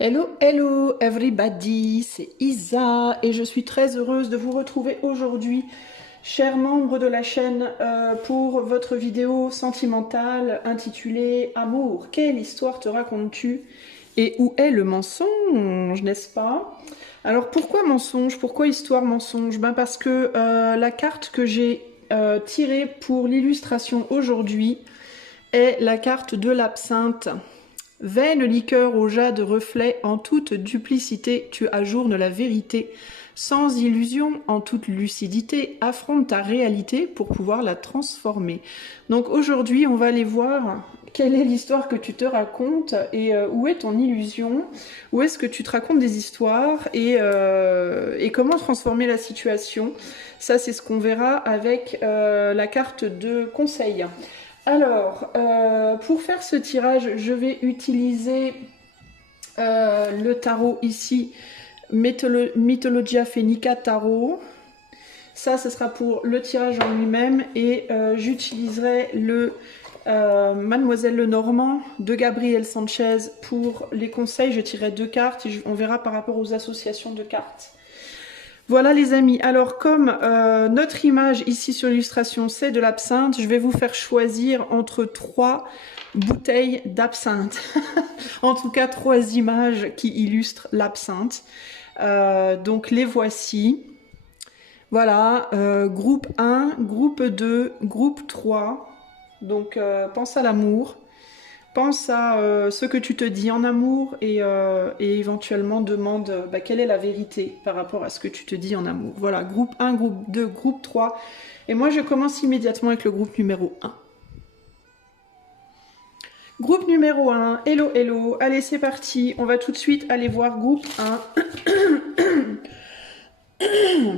Hello, hello everybody, c'est Isa et je suis très heureuse de vous retrouver aujourd'hui, chers membres de la chaîne, pour votre vidéo sentimentale intitulée Amour, quelle histoire te racontes-tu et où est le mensonge, n'est-ce pas? Alors pourquoi mensonge? Pourquoi histoire mensonge? Ben parce que la carte que j'ai tirée pour l'illustration aujourd'hui est la carte de l'absinthe. Vaine liqueur au jade reflet, en toute duplicité, tu ajournes la vérité. Sans illusion, en toute lucidité, affronte ta réalité pour pouvoir la transformer. Donc aujourd'hui, on va aller voir quelle est l'histoire que tu te racontes et où est ton illusion, où est-ce que tu te racontes des histoires et comment transformer la situation. Ça, c'est ce qu'on verra avec la carte de conseil. Alors, pour faire ce tirage, je vais utiliser le tarot ici, Mythologia Phoenica Tarot. Ça, ce sera pour le tirage en lui-même et j'utiliserai le Mademoiselle Lenormand de Gabriel Sanchez pour les conseils. Je tirerai 2 cartes et on verra par rapport aux associations de cartes. Voilà les amis, alors comme notre image ici sur l'illustration c'est de l'absinthe, je vais vous faire choisir entre 3 bouteilles d'absinthe. En tout cas 3 images qui illustrent l'absinthe. Donc les voici. Voilà, groupe 1, groupe 2, groupe 3. Donc pense à l'amour. Pense à ce que tu te dis en amour et éventuellement demande quelle est la vérité par rapport à ce que tu te dis en amour. Voilà, groupe 1, groupe 2, groupe 3. Et moi, je commence immédiatement avec le groupe numéro 1. Groupe numéro 1, hello, hello. Allez, c'est parti. On va tout de suite aller voir groupe 1.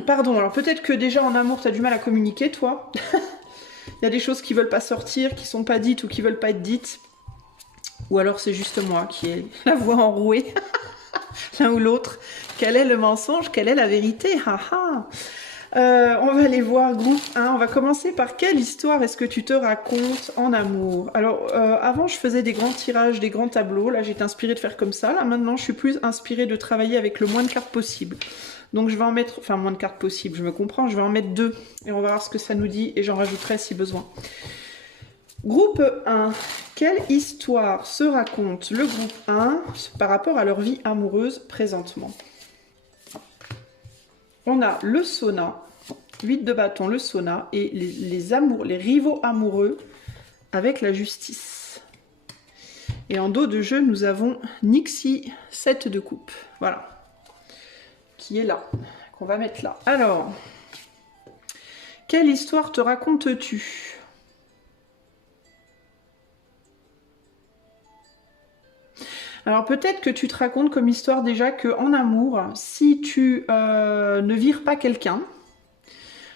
Pardon, alors peut-être que déjà en amour, tu as du mal à communiquer, toi. Il y a des choses qui veulent pas sortir, qui sont pas dites ou qui veulent pas être dites. Ou alors c'est juste moi qui ai la voix enrouée, l'un ou l'autre. Quel est le mensonge? Quelle est la vérité? Haha. On va aller voir groupe 1. On va commencer par quelle histoire est-ce que tu te racontes en amour? Alors, avant, je faisais des grands tirages, des grands tableaux. Là, j'étais inspirée de faire comme ça. Là, maintenant, je suis plus inspirée de travailler avec le moins de cartes possible. Donc, je vais en mettre... Enfin, moins de cartes possible, je me comprends. Je vais en mettre 2. Et on va voir ce que ça nous dit. Et j'en rajouterai si besoin. Groupe 1, quelle histoire se raconte le groupe 1 par rapport à leur vie amoureuse présentement? On a le sauna, 8 de bâton, le sauna, et les rivaux amoureux avec la justice. Et en dos de jeu, nous avons Nixie, 7 de coupe. Voilà. Qui est là, qu'on va mettre là. Alors, quelle histoire te racontes-tu? Alors peut-être que tu te racontes comme histoire déjà qu'en amour, si tu ne vires pas quelqu'un,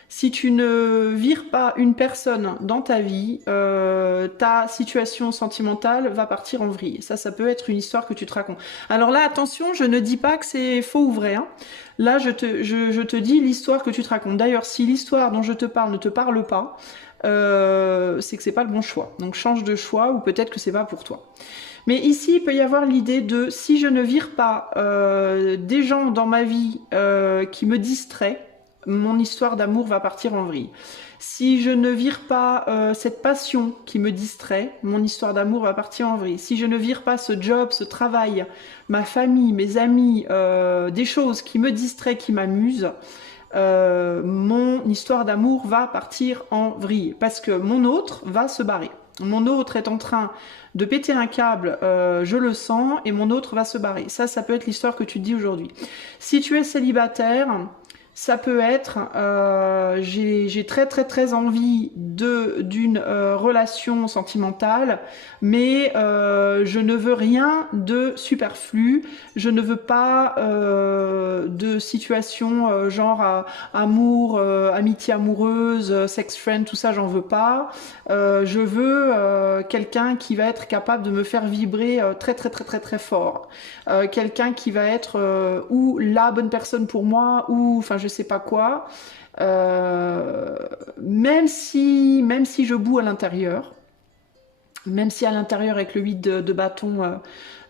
si tu ne vires pas une personne dans ta vie, ta situation sentimentale va partir en vrille. Ça peut être une histoire que tu te racontes. Alors là, attention, je ne dis pas que c'est faux ou vrai. Hein. Là, je te dis l'histoire que tu te racontes. D'ailleurs, si l'histoire dont je te parle ne te parle pas, c'est que c'est pas le bon choix. Donc change de choix ou peut-être que c'est pas pour toi. Mais ici, il peut y avoir l'idée de si je ne vire pas des gens dans ma vie qui me distraient, mon histoire d'amour va partir en vrille. Si je ne vire pas cette passion qui me distrait, mon histoire d'amour va partir en vrille. Si je ne vire pas ce job, ce travail, ma famille, mes amis, des choses qui me distraient, qui m'amusent, mon histoire d'amour va partir en vrille. Parce que mon autre va se barrer. Mon autre est en train de péter un câble, je le sens, et mon autre va se barrer. Ça peut être l'histoire que tu te dis aujourd'hui. Si tu es célibataire, ça peut être j'ai très envie d'une relation sentimentale, mais je ne veux rien de superflu, je ne veux pas de situation genre amour, amitié amoureuse, sex friend, tout ça j'en veux pas. Je veux quelqu'un qui va être capable de me faire vibrer très fort. Quelqu'un qui va être ou la bonne personne pour moi, ou enfin je sais pas quoi. Même si je boue à l'intérieur, Même si à l'intérieur, avec le 8 de bâton,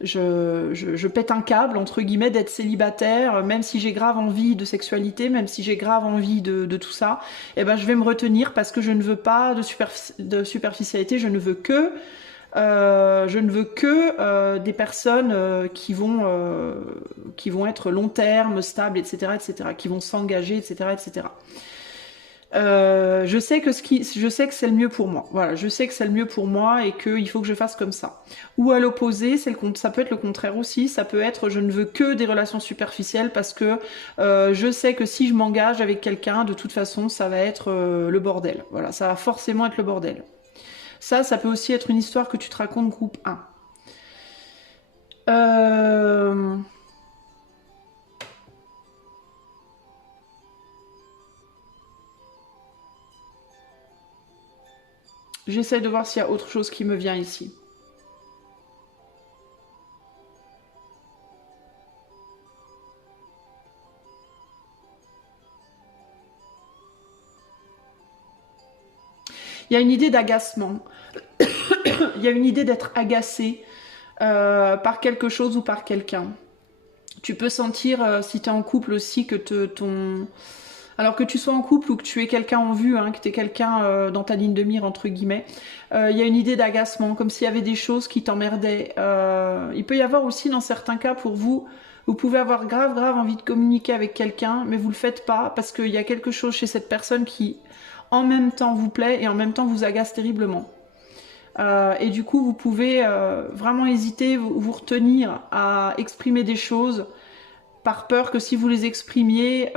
je pète un câble, entre guillemets, d'être célibataire, même si j'ai grave envie de sexualité, même si j'ai grave envie de tout ça, eh ben, je vais me retenir parce que je ne veux pas de superficialité, je ne veux que des personnes qui vont être long terme, stables, etc., qui vont s'engager, etc. Je sais que c'est le mieux pour moi. Voilà, je sais que c'est le mieux pour moi et qu'il faut que je fasse comme ça. Ou à l'opposé, ça peut être le contraire aussi. Ça peut être je ne veux que des relations superficielles parce que je sais que si je m'engage avec quelqu'un, de toute façon, ça va être le bordel. Voilà, ça va forcément être le bordel. Ça peut aussi être une histoire que tu te racontes groupe 1. Euh... J'essaie de voir s'il y a autre chose qui me vient ici. Il y a une idée d'agacement. Il y a une idée d'être agacé par quelque chose ou par quelqu'un. Tu peux sentir, si tu es en couple aussi, que alors que tu sois en couple ou que tu aies quelqu'un en vue, hein, que tu aies quelqu'un dans ta ligne de mire, entre guillemets, il y a une idée d'agacement, comme s'il y avait des choses qui t'emmerdaient. Il peut y avoir aussi, dans certains cas, pour vous, vous pouvez avoir grave envie de communiquer avec quelqu'un, mais vous le faites pas, parce qu'il y a quelque chose chez cette personne qui, en même temps, vous plaît et en même temps vous agace terriblement. Et du coup, vous pouvez vraiment hésiter, vous retenir à exprimer des choses par peur que si vous les exprimiez,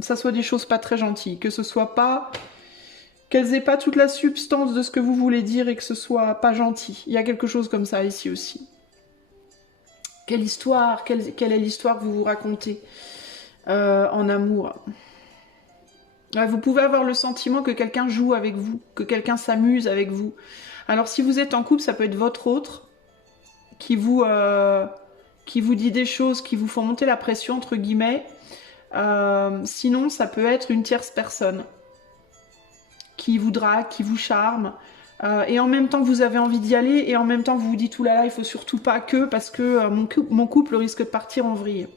ça soit des choses pas très gentilles, que ce soit pas, qu'elles aient pas toute la substance de ce que vous voulez dire et que ce soit pas gentil. Il y a quelque chose comme ça ici aussi. Quelle histoire, quelle est l'histoire que vous vous racontez en amour? Vous pouvez avoir le sentiment que quelqu'un joue avec vous, que quelqu'un s'amuse avec vous. Alors si vous êtes en couple, ça peut être votre autre qui vous dit des choses qui vous font monter la pression, entre guillemets. Sinon, ça peut être une tierce personne qui vous drague, qui vous charme. Et en même temps, vous avez envie d'y aller. Et en même temps, vous vous dites, oulala, il faut surtout pas que, parce que mon couple risque de partir en vrille.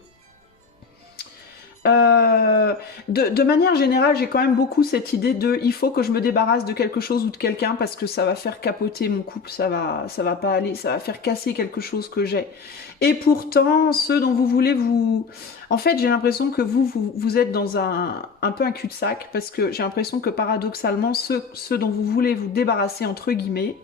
De manière générale, j'ai quand même beaucoup cette idée de il faut que je me débarrasse de quelque chose ou de quelqu'un parce que ça va faire capoter mon couple, ça va pas aller, ça va faire casser quelque chose que j'ai. Et pourtant, ceux dont vous voulez vous... En fait, j'ai l'impression que vous êtes dans un peu un cul-de-sac parce que j'ai l'impression que paradoxalement, ceux dont vous voulez vous débarrasser, entre guillemets,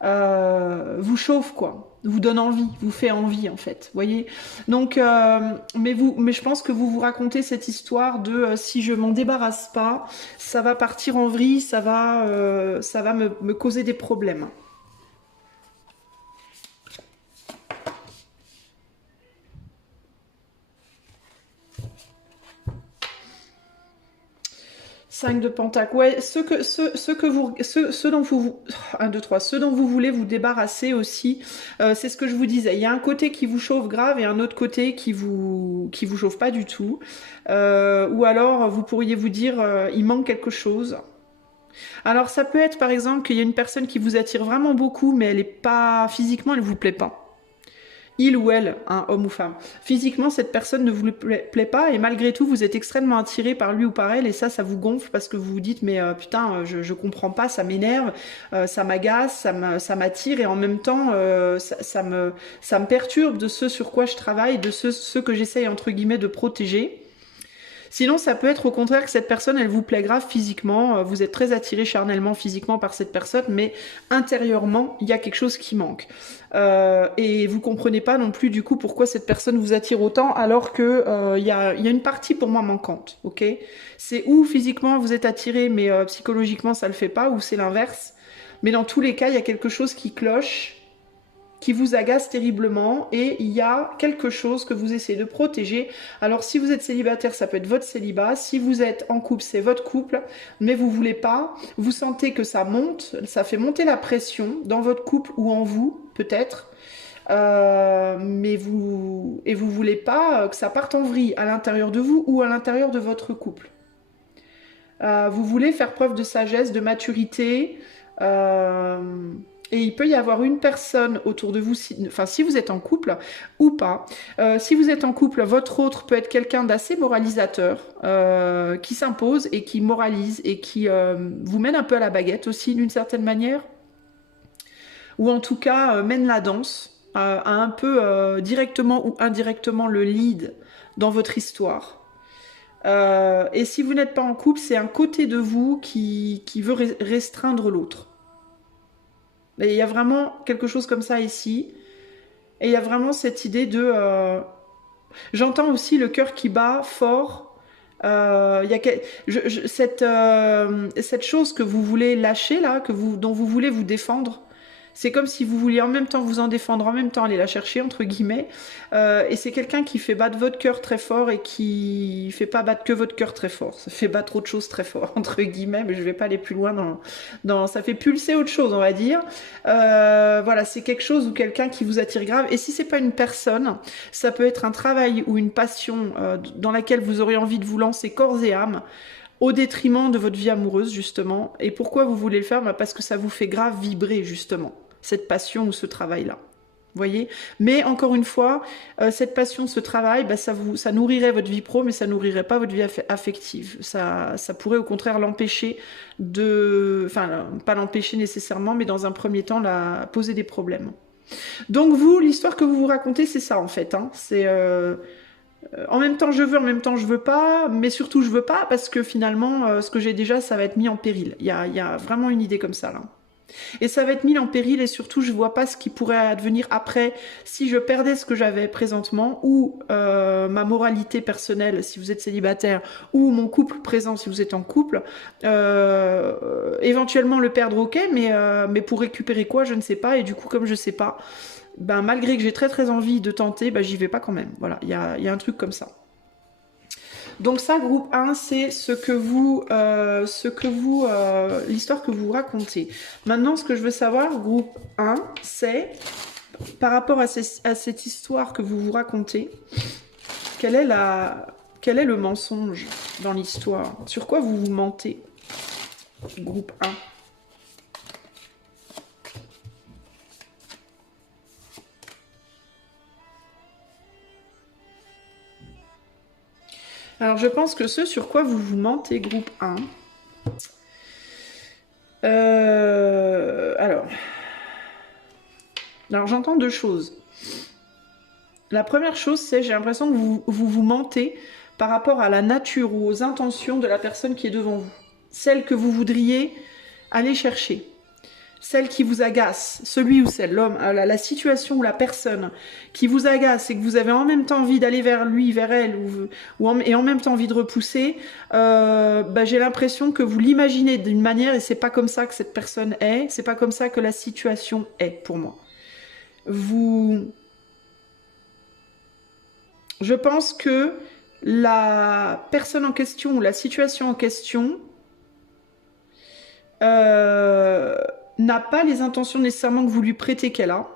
vous chauffe quoi, vous donne envie, vous fait envie en fait, voyez. Donc, mais je pense que vous vous racontez cette histoire de si je m'en débarrasse pas, ça va partir en vrille, ça va me causer des problèmes. 5 de Pentacle. Ouais, ceux dont vous, 1, 2, 3, ceux dont vous voulez vous débarrasser aussi, c'est ce que je vous disais. Il y a un côté qui vous chauffe grave et un autre côté qui vous chauffe pas du tout. Ou alors, vous pourriez vous dire, il manque quelque chose. Alors, ça peut être par exemple qu'il y a une personne qui vous attire vraiment beaucoup, mais elle est pas, physiquement, elle vous plaît pas. Il ou elle, hein, homme ou femme. Physiquement, cette personne ne vous plaît pas et malgré tout, vous êtes extrêmement attiré par lui ou par elle et ça vous gonfle parce que vous vous dites mais putain, je comprends pas, ça m'énerve, ça m'agace, ça m'attire et en même temps, ça me perturbe de ce sur quoi je travaille, de ce que j'essaye entre guillemets de protéger. Sinon, ça peut être au contraire que cette personne, elle vous plaît grave physiquement, vous êtes très attiré charnellement physiquement par cette personne, mais intérieurement, il y a quelque chose qui manque. Et vous comprenez pas non plus du coup pourquoi cette personne vous attire autant, alors que il y a une partie pour moi manquante, ok? C'est où physiquement vous êtes attiré, mais psychologiquement ça le fait pas, ou c'est l'inverse. Mais dans tous les cas, il y a quelque chose qui cloche, qui vous agace terriblement et il y a quelque chose que vous essayez de protéger. Alors si vous êtes célibataire, ça peut être votre célibat. Si vous êtes en couple, c'est votre couple. Mais vous voulez pas, vous sentez que ça monte, ça fait monter la pression dans votre couple ou en vous, peut-être. Mais vous voulez pas que ça parte en vrille à l'intérieur de vous ou à l'intérieur de votre couple. Vous voulez faire preuve de sagesse, de maturité, Et il peut y avoir une personne autour de vous, enfin si vous êtes en couple ou pas. Si vous êtes en couple, votre autre peut être quelqu'un d'assez moralisateur, qui s'impose et qui moralise et qui vous mène un peu à la baguette aussi d'une certaine manière. Ou en tout cas mène la danse, a un peu directement ou indirectement le lead dans votre histoire. Et si vous n'êtes pas en couple, c'est un côté de vous qui veut restreindre l'autre. Et il y a vraiment quelque chose comme ça ici. Et il y a vraiment cette idée de... J'entends aussi le cœur qui bat fort. Il y a cette chose que vous voulez lâcher, là, dont vous voulez vous défendre. C'est comme si vous vouliez en même temps vous en défendre, en même temps aller la chercher, entre guillemets. Et c'est quelqu'un qui fait battre votre cœur très fort et qui fait pas battre que votre cœur très fort. Ça fait battre autre chose très fort, entre guillemets, mais je vais pas aller plus loin ça fait pulser autre chose, on va dire. Voilà, c'est quelque chose ou quelqu'un qui vous attire grave. Et si c'est pas une personne, ça peut être un travail ou une passion dans laquelle vous aurez envie de vous lancer corps et âme, au détriment de votre vie amoureuse, justement. Et pourquoi vous voulez le faire? Parce que ça vous fait grave vibrer, justement, cette passion ou ce travail-là. Vous voyez? Mais encore une fois, cette passion, ce travail, ça nourrirait votre vie pro, mais ça nourrirait pas votre vie affective. Ça pourrait au contraire l'empêcher enfin, pas l'empêcher nécessairement, mais dans un premier temps, poser des problèmes. Donc vous, l'histoire que vous vous racontez, c'est ça en fait. Hein. C'est... en même temps je veux, en même temps je veux pas, mais surtout je veux pas parce que finalement ce que j'ai déjà ça va être mis en péril. Il y a vraiment une idée comme ça là. Et ça va être mis en péril et surtout je vois pas ce qui pourrait advenir après si je perdais ce que j'avais présentement ou ma moralité personnelle si vous êtes célibataire ou mon couple présent si vous êtes en couple. Éventuellement le perdre ok mais pour récupérer quoi je ne sais pas et du coup comme je sais pas ben, malgré que j'ai très très envie de tenter, ben, j'y vais pas quand même. Voilà, il y a un truc comme ça. Donc ça, groupe 1, c'est l'histoire que vous racontez. Maintenant, ce que je veux savoir, groupe 1, c'est, par rapport à cette histoire que vous vous racontez, quel est le mensonge dans l'histoire? Sur quoi vous vous mentez? Groupe 1. Alors, je pense que ce sur quoi vous vous mentez, groupe 1. Alors j'entends deux choses. La première chose, c'est j'ai l'impression que vous mentez par rapport à la nature ou aux intentions de la personne qui est devant vous. Celle que vous voudriez aller chercher. Celle qui vous agace, celui ou celle, l'homme, la situation ou la personne qui vous agace et que vous avez en même temps envie d'aller vers lui, vers elle, et en même temps envie de repousser, j'ai l'impression que vous l'imaginez d'une manière et c'est pas comme ça que cette personne est, c'est pas comme ça que la situation est pour moi. Je pense que la personne en question ou la situation en question n'a pas les intentions nécessairement que vous lui prêtez qu'elle a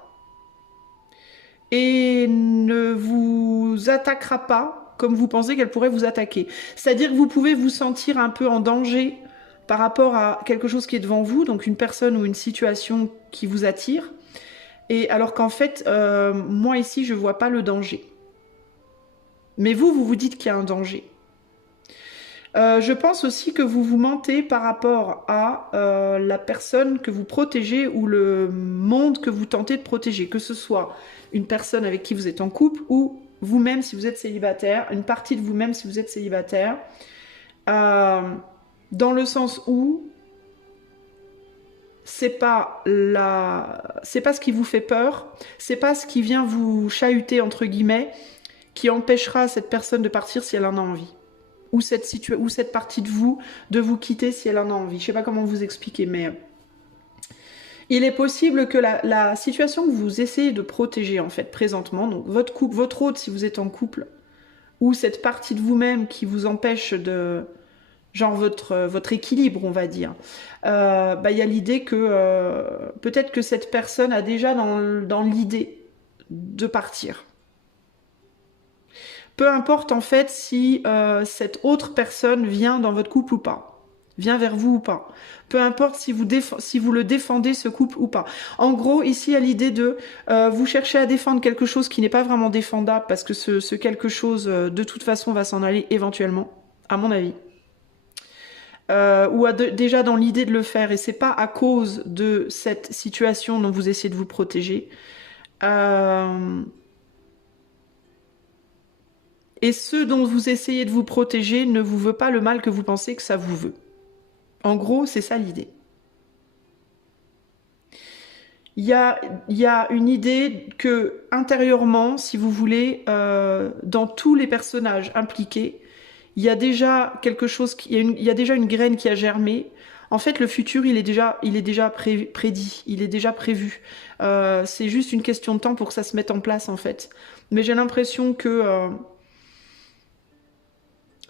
et ne vous attaquera pas comme vous pensez qu'elle pourrait vous attaquer. C'est-à-dire que vous pouvez vous sentir un peu en danger par rapport à quelque chose qui est devant vous, donc une personne ou une situation qui vous attire, et alors qu'en fait, moi ici, je vois pas le danger. Mais vous vous dites qu'il y a un danger. Je pense aussi que vous vous mentez par rapport à la personne que vous protégez ou le monde que vous tentez de protéger, que ce soit une personne avec qui vous êtes en couple ou vous-même si vous êtes célibataire, une partie de vous-même si vous êtes célibataire, dans le sens où c'est pas ce qui vous fait peur, c'est pas ce qui vient vous chahuter entre guillemets, qui empêchera cette personne de partir si elle en a envie. Ou cette partie de vous quitter si elle en a envie. Je ne sais pas comment vous expliquer, mais il est possible que la situation que vous essayez de protéger, en fait, présentement, donc votre couple, votre autre, si vous êtes en couple, ou cette partie de vous-même qui vous empêche de... genre votre équilibre, on va dire, y a l'idée que peut-être que cette personne a déjà dans l'idée de partir. Peu importe en fait si cette autre personne vient dans votre couple ou pas. vient vers vous ou pas. Peu importe si vous le défendez, ce couple ou pas. En gros, ici, il y a l'idée de vous cherchez à défendre quelque chose qui n'est pas vraiment défendable parce que ce quelque chose, de toute façon, va s'en aller éventuellement, à mon avis. Ou déjà dans l'idée de le faire, et c'est pas à cause de cette situation dont vous essayez de vous protéger. Et ce dont vous essayez de vous protéger ne vous veut pas le mal que vous pensez que ça vous veut. En gros, c'est ça l'idée. Il y a une idée que, intérieurement, si vous voulez, dans tous les personnages impliqués, il y a déjà quelque chose, il y a déjà une graine qui a germé. En fait, le futur, il est déjà prédit, il est déjà prévu. C'est juste une question de temps pour que ça se mette en place, en fait. Mais j'ai l'impression que...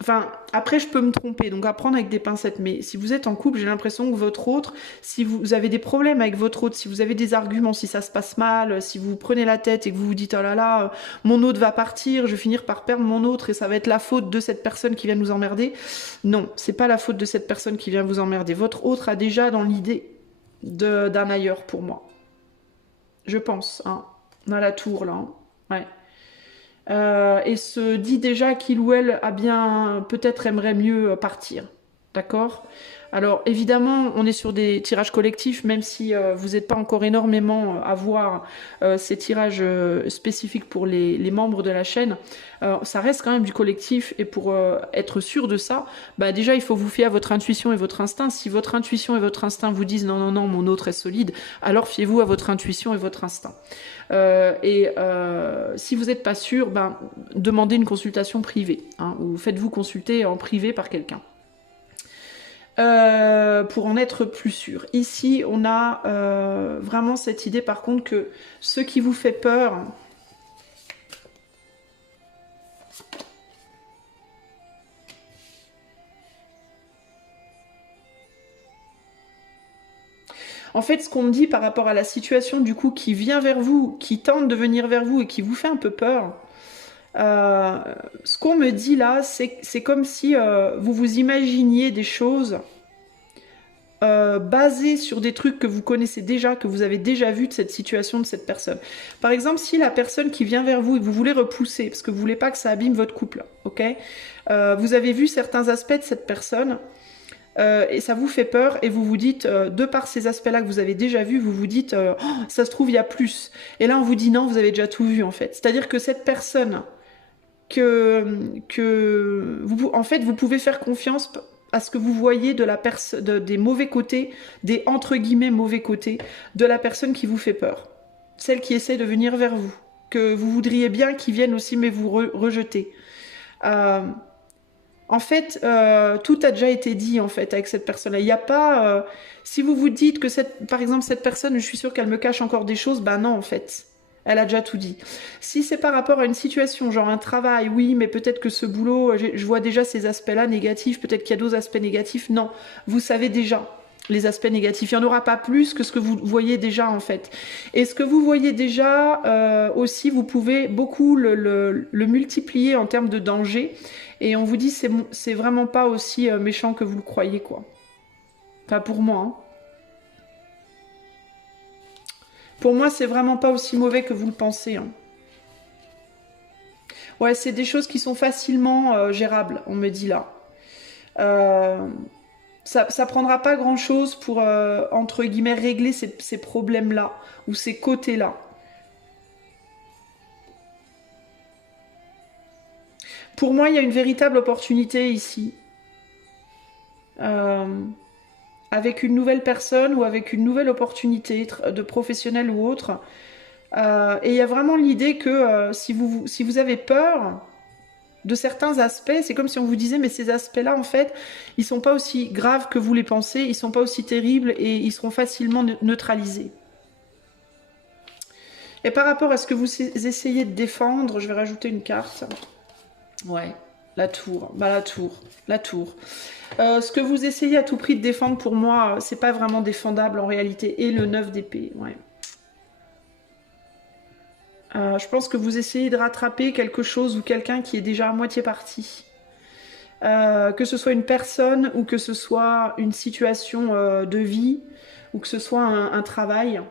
Enfin, après, je peux me tromper, donc à prendre avec des pincettes. Mais si vous êtes en couple, j'ai l'impression que votre autre, si vous avez des problèmes avec votre autre, si vous avez des arguments, si ça se passe mal, si vous prenez la tête et que vous vous dites « Oh là là, mon autre va partir, je vais finir par perdre mon autre et ça va être la faute de cette personne qui vient nous emmerder. » Non, c'est pas la faute de cette personne qui vient vous emmerder. Votre autre a déjà dans l'idée d'un ailleurs pour moi. Je pense, hein. On a la tour, là. Hein. Ouais. Et se dit déjà qu'il ou elle a bien, peut-être aimerait mieux partir. D'accord? Alors évidemment, on est sur des tirages collectifs, même si vous n'êtes pas encore énormément à voir ces tirages spécifiques pour les membres de la chaîne. Ça reste quand même du collectif, et pour être sûr de ça, bah déjà il faut vous fier à votre intuition et votre instinct. Si votre intuition et votre instinct vous disent non, non, non, mon autre est solide, alors fiez-vous à votre intuition et votre instinct. Si vous n'êtes pas sûr, ben, demandez une consultation privée, hein, ou faites-vous consulter en privé par quelqu'un. Pour en être plus sûr. Ici, on a vraiment cette idée par contre que ce qui vous fait peur, en fait, ce qu'on me dit par rapport à la situation du coup qui vient vers vous, qui tente de venir vers vous et qui vous fait un peu peur, ce qu'on me dit là, c'est comme si vous vous imaginiez des choses basées sur des trucs que vous connaissez déjà, que vous avez déjà vu de cette situation, de cette personne. Par exemple, si la personne qui vient vers vous et que vous voulez repousser, parce que vous voulez pas que ça abîme votre couple, ok, vous avez vu certains aspects de cette personne, et ça vous fait peur, et vous vous dites, de par ces aspects-là que vous avez déjà vus, vous vous dites, oh, ça se trouve, il y a plus. Et là, on vous dit non, vous avez déjà tout vu, en fait. C'est-à-dire que cette personne en fait, vous pouvez faire confiance à ce que vous voyez des mauvais côtés, des entre guillemets mauvais côtés de la personne qui vous fait peur. Celle qui essaie de venir vers vous, que vous voudriez bien qu'ils viennent aussi, mais vous rejeter. En fait, tout a déjà été dit en fait avec cette personne-là. Il n'y a pas... si vous vous dites que par exemple cette personne, je suis sûre qu'elle me cache encore des choses, ben non en fait. Elle a déjà tout dit. Si c'est par rapport à une situation, genre un travail, oui, mais peut-être que ce boulot, je vois déjà ces aspects-là négatifs, peut-être qu'il y a d'autres aspects négatifs. Non, vous savez déjà les aspects négatifs. Il n'y en aura pas plus que ce que vous voyez déjà en fait. Et ce que vous voyez déjà, aussi, vous pouvez beaucoup le multiplier en termes de danger. Et on vous dit c'est vraiment pas aussi méchant que vous le croyez, quoi. Enfin, pour moi, hein. Pour moi, c'est vraiment pas aussi mauvais que vous le pensez. Hein. Ouais, c'est des choses qui sont facilement gérables, on me dit là. Ça prendra pas grand-chose pour, entre guillemets, régler ces problèmes-là, ou ces côtés-là. Pour moi, il y a une véritable opportunité ici. Avec une nouvelle personne ou avec une nouvelle opportunité de professionnel ou autre. Et il y a vraiment l'idée que si vous avez peur de certains aspects, c'est comme si on vous disait mais ces aspects-là en fait, ils sont pas aussi graves que vous les pensez, ils sont pas aussi terribles et ils seront facilement neutralisés. Et par rapport à ce que vous essayez de défendre, je vais rajouter une carte. Ouais, la tour, bah la tour. Ce que vous essayez à tout prix de défendre, pour moi, c'est pas vraiment défendable en réalité. Et le 9 d'épée, ouais. Je pense que vous essayez de rattraper quelque chose ou quelqu'un qui est déjà à moitié parti. que ce soit une personne ou que ce soit une situation de vie ou que ce soit un travail.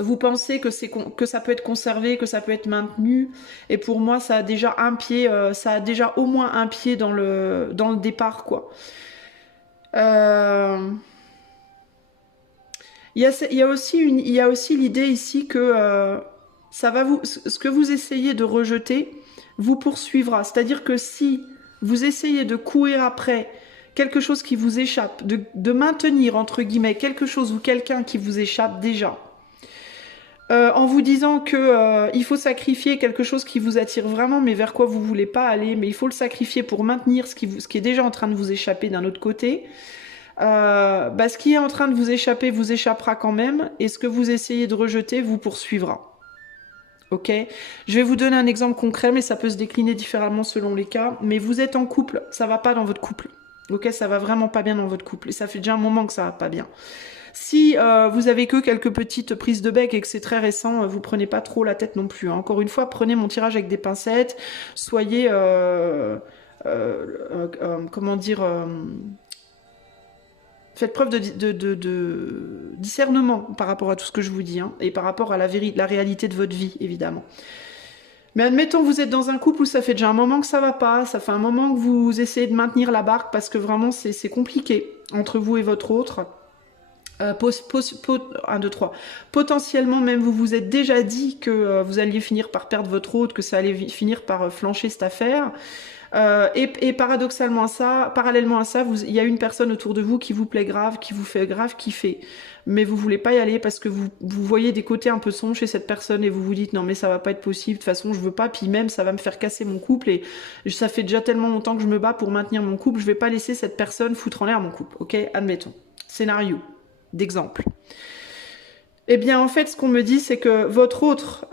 Vous pensez que ça peut être conservé, que ça peut être maintenu, et pour moi ça a déjà un pied, ça a déjà au moins un pied dans le départ, quoi. Il y a aussi l'idée ici que ce que vous essayez de rejeter vous poursuivra. C'est-à-dire que si vous essayez de courir après quelque chose qui vous échappe, de maintenir entre guillemets quelque chose ou quelqu'un qui vous échappe déjà, en vous disant que il faut sacrifier quelque chose qui vous attire vraiment, mais vers quoi vous voulez pas aller, mais il faut le sacrifier pour maintenir ce qui est déjà en train de vous échapper d'un autre côté. Ce qui est en train de vous échapper vous échappera quand même, et ce que vous essayez de rejeter vous poursuivra. Ok ? Je vais vous donner un exemple concret, mais ça peut se décliner différemment selon les cas. Mais vous êtes en couple, ça va pas dans votre couple. Ok ? Ça va vraiment pas bien dans votre couple, et ça fait déjà un moment que ça va pas bien. Si vous avez que quelques petites prises de bec et que c'est très récent, vous prenez pas trop la tête non plus. Hein. Encore une fois, prenez mon tirage avec des pincettes, soyez, comment dire... faites preuve de discernement par rapport à tout ce que je vous dis, hein, et par rapport à la réalité de votre vie, évidemment. Mais admettons, vous êtes dans un couple où ça fait déjà un moment que ça va pas, ça fait un moment que vous essayez de maintenir la barque parce que vraiment c'est compliqué entre vous et votre autre. 1, 2, 3. Potentiellement même vous vous êtes déjà dit que vous alliez finir par perdre votre autre, que ça allait finir par flancher cette affaire. Et paradoxalement parallèlement à ça, il y a une personne autour de vous qui vous plaît grave, qui vous fait grave kiffer. Mais vous voulez pas y aller parce que vous voyez des côtés un peu sombres chez cette personne et vous vous dites non mais ça va pas être possible, de toute façon je veux pas, puis même ça va me faire casser mon couple et ça fait déjà tellement longtemps que je me bats pour maintenir mon couple, je vais pas laisser cette personne foutre en l'air mon couple, ok ? Admettons. Scénario d'exemple. Eh bien, en fait, ce qu'on me dit, c'est que votre autre,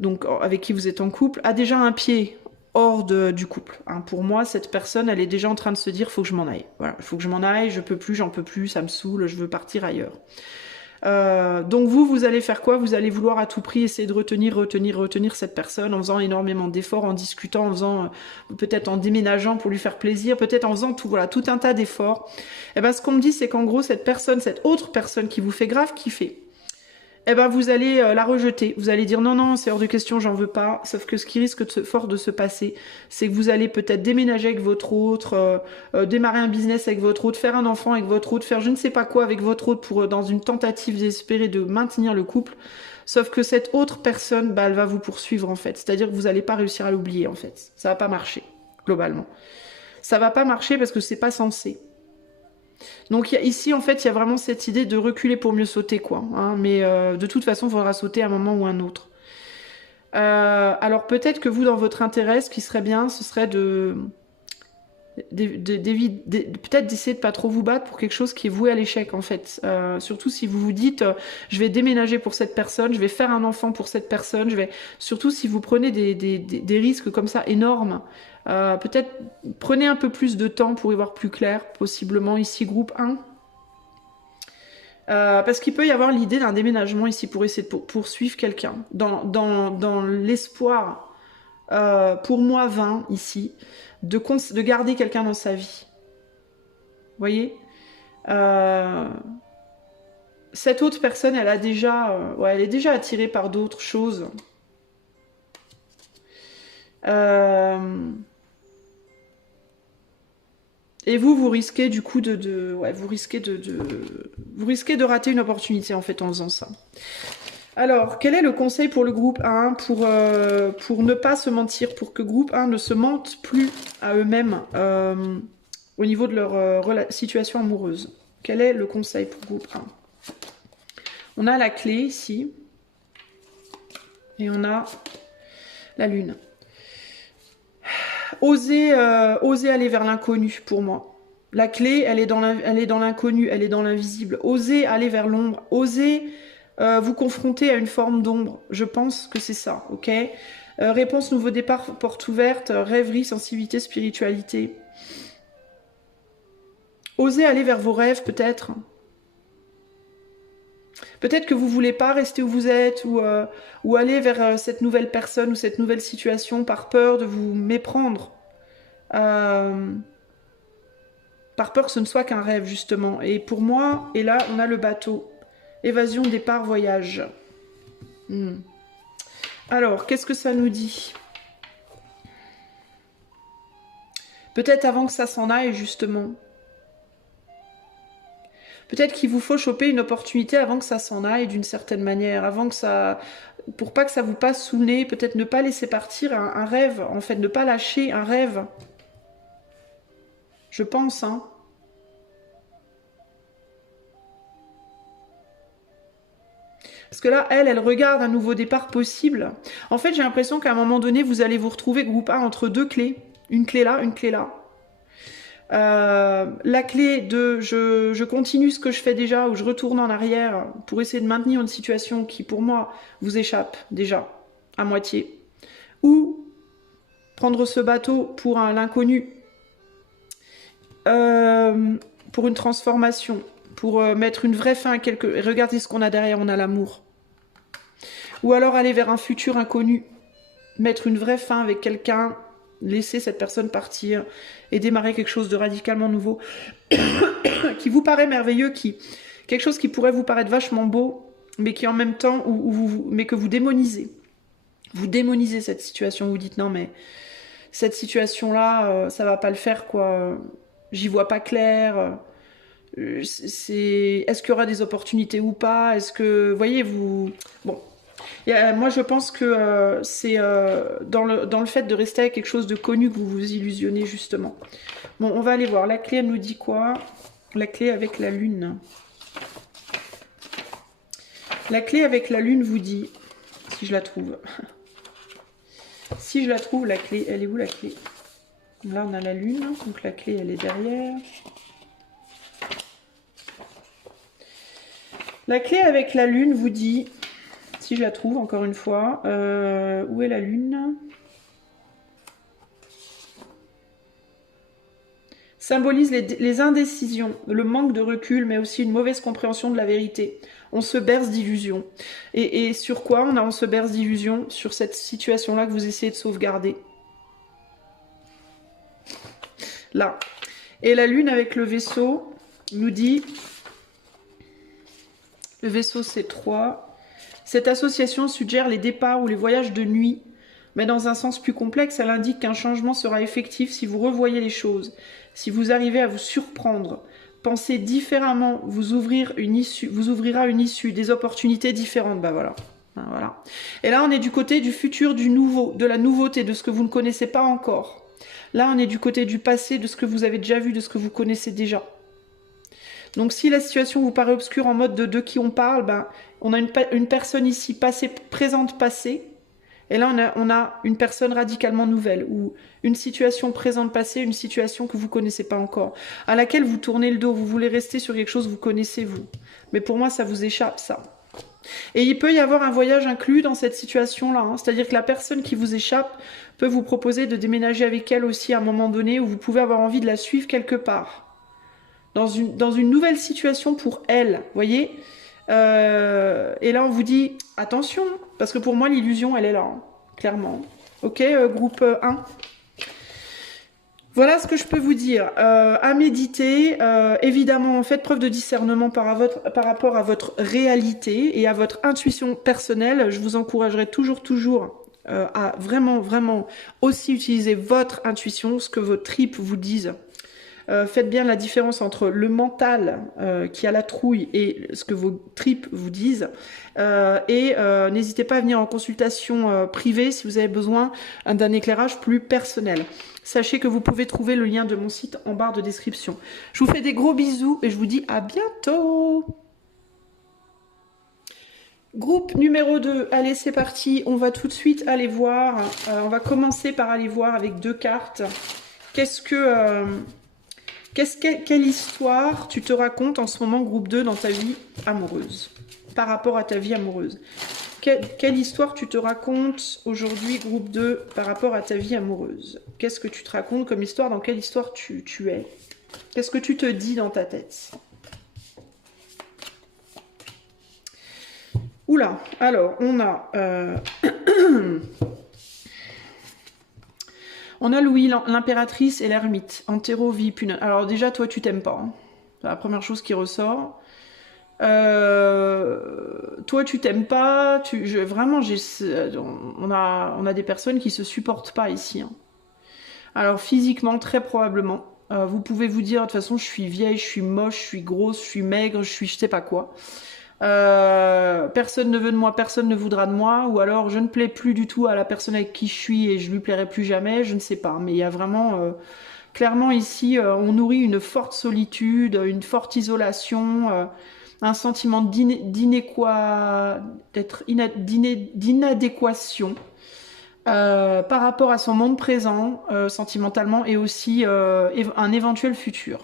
donc avec qui vous êtes en couple, a déjà un pied hors du couple. Hein. Pour moi, cette personne, elle est déjà en train de se dire, faut que je m'en aille. Voilà, faut que je m'en aille, je peux plus, j'en peux plus, ça me saoule, je veux partir ailleurs. Donc vous allez faire quoi? Vous allez vouloir à tout prix essayer de retenir cette personne en faisant énormément d'efforts, en discutant, en faisant peut-être en déménageant pour lui faire plaisir, peut-être en faisant tout un tas d'efforts. Et ben ce qu'on me dit, c'est qu'en gros cette autre personne qui vous fait grave kiffer, eh ben vous allez la rejeter. Vous allez dire non, c'est hors de question, j'en veux pas. Sauf que ce qui risque fort de se passer, c'est que vous allez peut-être déménager avec votre autre, démarrer un business avec votre autre, faire un enfant avec votre autre, faire je ne sais pas quoi avec votre autre dans une tentative désespérée de maintenir le couple. Sauf que cette autre personne, elle va vous poursuivre en fait. C'est-à-dire que vous n'allez pas réussir à l'oublier en fait. Ça va pas marcher, globalement. Ça va pas marcher parce que c'est pas censé. Donc ici, en fait, il y a vraiment cette idée de reculer pour mieux sauter, quoi. Hein, mais de toute façon, il faudra sauter à un moment ou un autre. Alors peut-être que vous, dans votre intérêt, ce qui serait bien, ce serait peut-être d'essayer de pas trop vous battre pour quelque chose qui est voué à l'échec, en fait. Surtout si vous vous dites, je vais déménager pour cette personne, je vais faire un enfant pour cette personne, surtout si vous prenez des risques comme ça énormes. Peut-être prenez un peu plus de temps pour y voir plus clair, possiblement ici groupe 1. Parce qu'il peut y avoir l'idée d'un déménagement ici pour essayer de poursuivre quelqu'un. Dans l'espoir, pour moi 20 ici, de garder quelqu'un dans sa vie. Vous voyez cette autre personne, elle est déjà attirée par d'autres choses. Et vous risquez du coup vous risquez de rater une opportunité en fait en faisant ça. Alors, quel est le conseil pour le groupe 1 pour ne pas se mentir, pour que groupe 1 ne se mente plus à eux-mêmes au niveau de leur situation amoureuse? Quel est le conseil pour groupe 1? On a la clé ici et on a la lune. Osez aller vers l'inconnu pour moi. La clé, elle est dans l'inconnu, elle est dans l'invisible. Osez aller vers l'ombre. Osez vous confronter à une forme d'ombre. Je pense que c'est ça, ok? Réponse nouveau départ, porte ouverte, rêverie, sensibilité, spiritualité. Osez aller vers vos rêves peut-être. Peut-être que vous voulez pas rester où vous êtes ou aller vers cette nouvelle personne ou cette nouvelle situation par peur de vous méprendre. Par peur que ce ne soit qu'un rêve, justement. Et pour moi, et là, on a le bateau. Évasion, départ, voyage. Alors, qu'est-ce que ça nous dit? Peut-être avant que ça s'en aille, justement. Peut-être qu'il vous faut choper une opportunité avant que ça s'en aille, d'une certaine manière. Avant que ça... Pour pas que ça vous passe sous le nez. Peut-être ne pas laisser partir un rêve. En fait, ne pas lâcher un rêve. Je pense, hein. Parce que là, elle regarde un nouveau départ possible. En fait, j'ai l'impression qu'à un moment donné, vous allez vous retrouver groupe A entre deux clés. Une clé là, une clé là. La clé de je continue ce que je fais déjà ou je retourne en arrière pour essayer de maintenir une situation qui, pour moi, vous échappe déjà à moitié. Ou prendre ce bateau pour l'inconnu. Pour une transformation, pour mettre une vraie fin à quelque... Regardez ce qu'on a derrière, on a l'amour. Ou alors aller vers un futur inconnu, mettre une vraie fin avec quelqu'un, laisser cette personne partir et démarrer quelque chose de radicalement nouveau, qui vous paraît merveilleux, quelque chose qui pourrait vous paraître vachement beau, mais qui en même temps, mais que vous démonisez. Vous démonisez cette situation, vous dites non mais cette situation-là, ça va pas le faire quoi. J'y vois pas clair. Est-ce qu'il y aura des opportunités ou pas? Est-ce que, voyez, vous... Bon. Moi, je pense que c'est dans le fait de rester avec quelque chose de connu que vous vous illusionnez, justement. Bon, on va aller voir. La clé, elle nous dit quoi? La clé avec la lune. La clé avec la lune vous dit, si je la trouve... Si je la trouve, la clé, elle est où la clé? Là, on a la lune, donc la clé, elle est derrière. La clé avec la lune vous dit, si je la trouve, encore une fois, où est la lune? Symbolise les indécisions, le manque de recul, mais aussi une mauvaise compréhension de la vérité. On se berce d'illusions. Et sur quoi on se berce d'illusions? Sur cette situation-là que vous essayez de sauvegarder. Là. Et la lune avec le vaisseau nous dit, le vaisseau c'est 3, cette association suggère les départs ou les voyages de nuit, mais dans un sens plus complexe, elle indique qu'un changement sera effectif si vous revoyez les choses, si vous arrivez à vous surprendre, penser différemment, vous ouvrira une issue, des opportunités différentes, bah voilà. Voilà. Et là on est du côté du futur, du nouveau, de la nouveauté, de ce que vous ne connaissez pas encore. Là, on est du côté du passé, de ce que vous avez déjà vu, de ce que vous connaissez déjà. Donc, si la situation vous paraît obscure en mode de qui on parle, ben, on a une personne ici passé, présente, passé. Et là, on a une personne radicalement nouvelle. Ou une situation présente, passé, une situation que vous ne connaissez pas encore. À laquelle vous tournez le dos. Vous voulez rester sur quelque chose que vous connaissez, vous. Mais pour moi, ça vous échappe, ça. Et il peut y avoir un voyage inclus dans cette situation-là. Hein. C'est-à-dire que la personne qui vous échappe peut vous proposer de déménager avec elle aussi à un moment donné où vous pouvez avoir envie de la suivre quelque part. Dans une nouvelle situation pour elle, voyez. Et là, on vous dit, attention, parce que pour moi, l'illusion, elle est là, hein, clairement. Ok, groupe 1. Voilà ce que je peux vous dire. À méditer, évidemment, faites preuve de discernement par rapport à votre réalité et à votre intuition personnelle. Je vous encouragerai toujours à vraiment aussi utiliser votre intuition, ce que vos tripes vous disent. Faites bien la différence entre le mental qui a la trouille et ce que vos tripes vous disent. N'hésitez pas à venir en consultation privée si vous avez besoin d'un éclairage plus personnel. Sachez que vous pouvez trouver le lien de mon site en barre de description. Je vous fais des gros bisous et je vous dis à bientôt. Groupe numéro 2, allez c'est parti, on va tout de suite aller voir. On va commencer par aller voir avec 2 cartes. Quelle histoire tu te racontes en ce moment, groupe 2, dans ta vie amoureuse, par rapport à ta vie amoureuse? Quelle histoire tu te racontes aujourd'hui, groupe 2, par rapport à ta vie amoureuse? Qu'est-ce que tu te racontes comme histoire? Dans quelle histoire tu es? Qu'est-ce que tu te dis dans ta tête? Oula, alors, on a... on a Louis, l'impératrice et l'ermite. Enterro, vie, punaise. Alors déjà, toi, tu t'aimes pas. Hein. C'est la première chose qui ressort. Toi, tu t'aimes pas. Vraiment, on a des personnes qui se supportent pas ici. Hein. Alors, physiquement, très probablement. Vous pouvez vous dire, de toute façon, je suis vieille, je suis moche, je suis grosse, je suis maigre, je suis je sais pas quoi. Personne ne veut de moi, personne ne voudra de moi, ou alors je ne plais plus du tout à la personne avec qui je suis et je lui plairai plus jamais, je ne sais pas. Mais il y a vraiment, clairement ici, on nourrit une forte solitude, une forte isolation, un sentiment d'inadéquation par rapport à son monde présent, sentimentalement, et aussi un éventuel futur.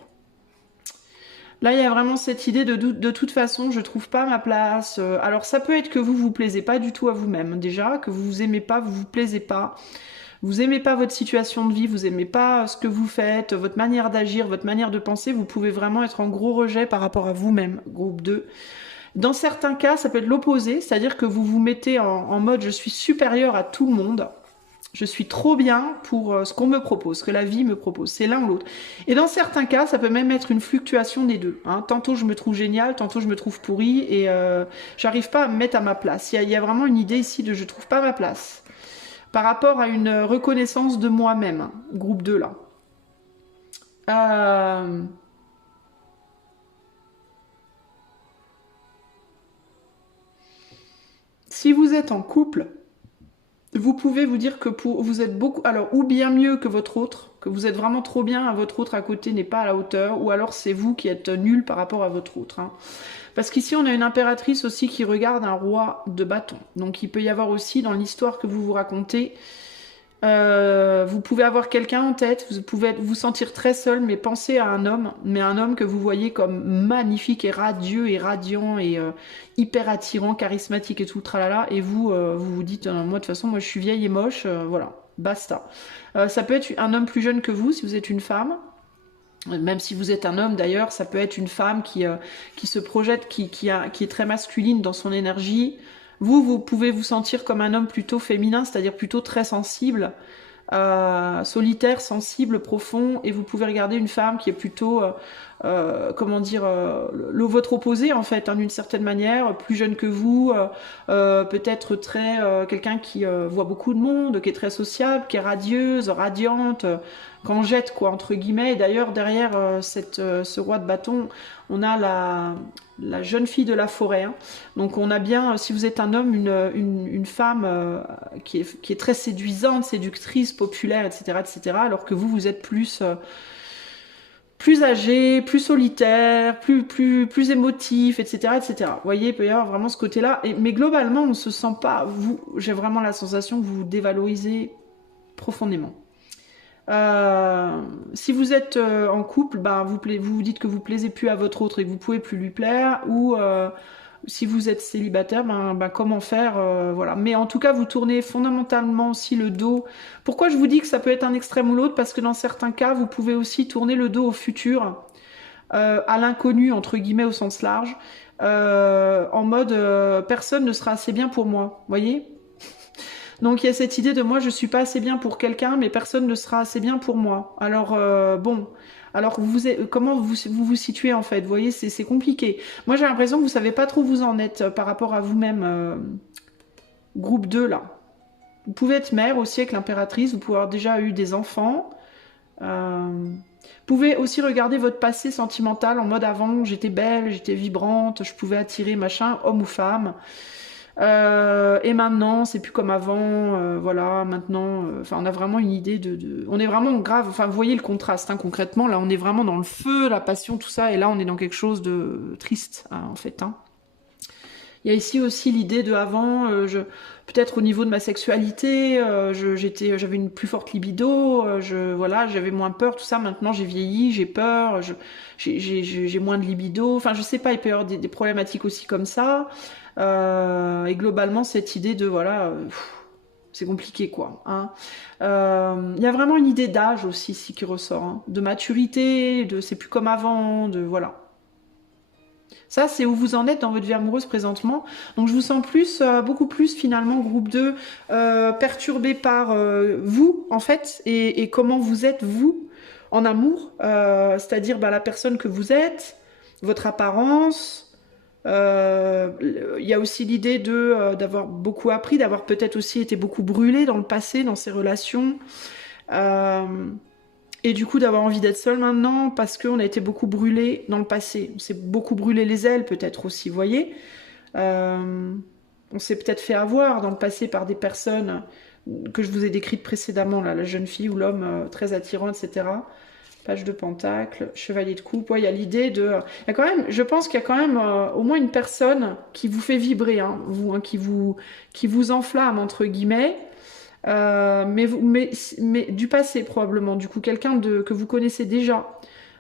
Là, il y a vraiment cette idée de toute façon, je trouve pas ma place. Alors, ça peut être que vous vous plaisez pas du tout à vous-même, déjà, que vous vous aimez pas, vous vous plaisez pas. Vous aimez pas votre situation de vie, vous aimez pas ce que vous faites, votre manière d'agir, votre manière de penser. Vous pouvez vraiment être en gros rejet par rapport à vous-même, groupe 2. Dans certains cas, ça peut être l'opposé, c'est-à-dire que vous vous mettez en mode je suis supérieur à tout le monde. Je suis trop bien pour ce qu'on me propose, ce que la vie me propose. C'est l'un ou l'autre. Et dans certains cas, ça peut même être une fluctuation des deux. Hein. Tantôt je me trouve génial, tantôt je me trouve pourri et j'arrive pas à me mettre à ma place. Il y a vraiment une idée ici de je trouve pas ma place. Par rapport à une reconnaissance de moi-même. Hein. Groupe 2 là. Si vous êtes en couple, vous pouvez vous dire que vous êtes beaucoup, alors ou bien mieux que votre autre, que vous êtes vraiment trop bien, votre autre à côté n'est pas à la hauteur, ou alors c'est vous qui êtes nul par rapport à votre autre. Hein. Parce qu'ici on a une impératrice aussi qui regarde un roi de bâton. Donc il peut y avoir aussi dans l'histoire que vous vous racontez, vous pouvez avoir quelqu'un en tête, vous pouvez vous sentir très seul, mais pensez à un homme, mais un homme que vous voyez comme magnifique et radieux et radiant et hyper attirant, charismatique et tout, tralala, et vous vous dites, moi de toute façon, moi je suis vieille et moche, voilà, basta. Ça peut être un homme plus jeune que vous, si vous êtes une femme, même si vous êtes un homme d'ailleurs, ça peut être une femme qui se projette, qui est très masculine dans son énergie. Vous pouvez vous sentir comme un homme plutôt féminin, c'est-à-dire plutôt très sensible, solitaire, sensible, profond, et vous pouvez regarder une femme qui est plutôt, comment dire, votre opposé en fait, hein, d'une certaine manière, plus jeune que vous, peut-être très quelqu'un qui voit beaucoup de monde, qui est très sociable, qui est radieuse, radiante, qu'en jette quoi entre guillemets. Et d'ailleurs derrière ce roi de bâton, on a la jeune fille de la forêt. Hein. Donc on a bien, si vous êtes un homme, une femme qui est très séduisante, séductrice, populaire, etc., etc. Alors que vous êtes plus âgé, plus solitaire, plus émotif, etc., etc. Vous voyez, il peut y avoir vraiment ce côté-là. Mais globalement, on ne se sent pas. J'ai vraiment la sensation que vous vous dévalorisez profondément. Si vous êtes en couple, ben, vous vous dites que vous plaisez plus à votre autre et que vous pouvez plus lui plaire, ou si vous êtes célibataire, ben, comment faire, voilà. Mais en tout cas, vous tournez fondamentalement aussi le dos. Pourquoi je vous dis que ça peut être un extrême ou l'autre? Parce que dans certains cas, vous pouvez aussi tourner le dos au futur, à l'inconnu, entre guillemets, au sens large, en mode personne ne sera assez bien pour moi, voyez? Donc il y a cette idée de moi je suis pas assez bien pour quelqu'un mais personne ne sera assez bien pour moi. Alors bon, alors comment vous situez en fait? Vous voyez, c'est compliqué. Moi j'ai l'impression que vous savez pas trop où vous en êtes par rapport à vous-même. Groupe 2 là. Vous pouvez être mère aussi avec l'impératrice, vous pouvez avoir déjà eu des enfants. Vous pouvez aussi regarder votre passé sentimental en mode avant j'étais belle, j'étais vibrante, je pouvais attirer machin, homme ou femme. Et maintenant, c'est plus comme avant, voilà, maintenant, on a vraiment une idée on est vraiment grave, enfin, vous voyez le contraste, hein, concrètement, là, on est vraiment dans le feu, la passion, tout ça, et là, on est dans quelque chose de triste, hein, en fait, hein. Il y a ici aussi l'idée de avant, peut-être au niveau de ma sexualité, j'avais une plus forte libido, voilà, j'avais moins peur, tout ça, maintenant, j'ai vieilli, j'ai peur, j'ai moins de libido, enfin, je sais pas, il peut y avoir des problématiques aussi comme ça. Et globalement, cette idée de voilà, c'est compliqué quoi. Hein. Y a vraiment une idée d'âge aussi ici qui ressort, hein, de maturité, de c'est plus comme avant, de voilà. Ça, c'est où vous en êtes dans votre vie amoureuse présentement. Donc, je vous sens plus, beaucoup plus finalement, groupe 2, perturbé par vous, en fait, et comment vous êtes, vous, en amour. C'est-à-dire la personne que vous êtes, votre apparence. Il y a aussi l'idée d'avoir beaucoup appris, d'avoir peut-être aussi été beaucoup brûlé dans le passé, dans ces relations. Et du coup, d'avoir envie d'être seul maintenant parce qu'on a été beaucoup brûlé dans le passé. On s'est beaucoup brûlé les ailes, peut-être aussi, vous voyez. On s'est peut-être fait avoir dans le passé par des personnes que je vous ai décrites précédemment, là, la jeune fille ou l'homme très attirant, etc. Page de pentacle, chevalier de coupe. Ouais, il y a l'idée de... Il y a quand même, je pense qu'il y a quand même au moins une personne qui vous fait vibrer, hein, vous, hein, qui vous enflamme, entre guillemets. Mais du passé probablement, du coup quelqu'un que vous connaissez déjà,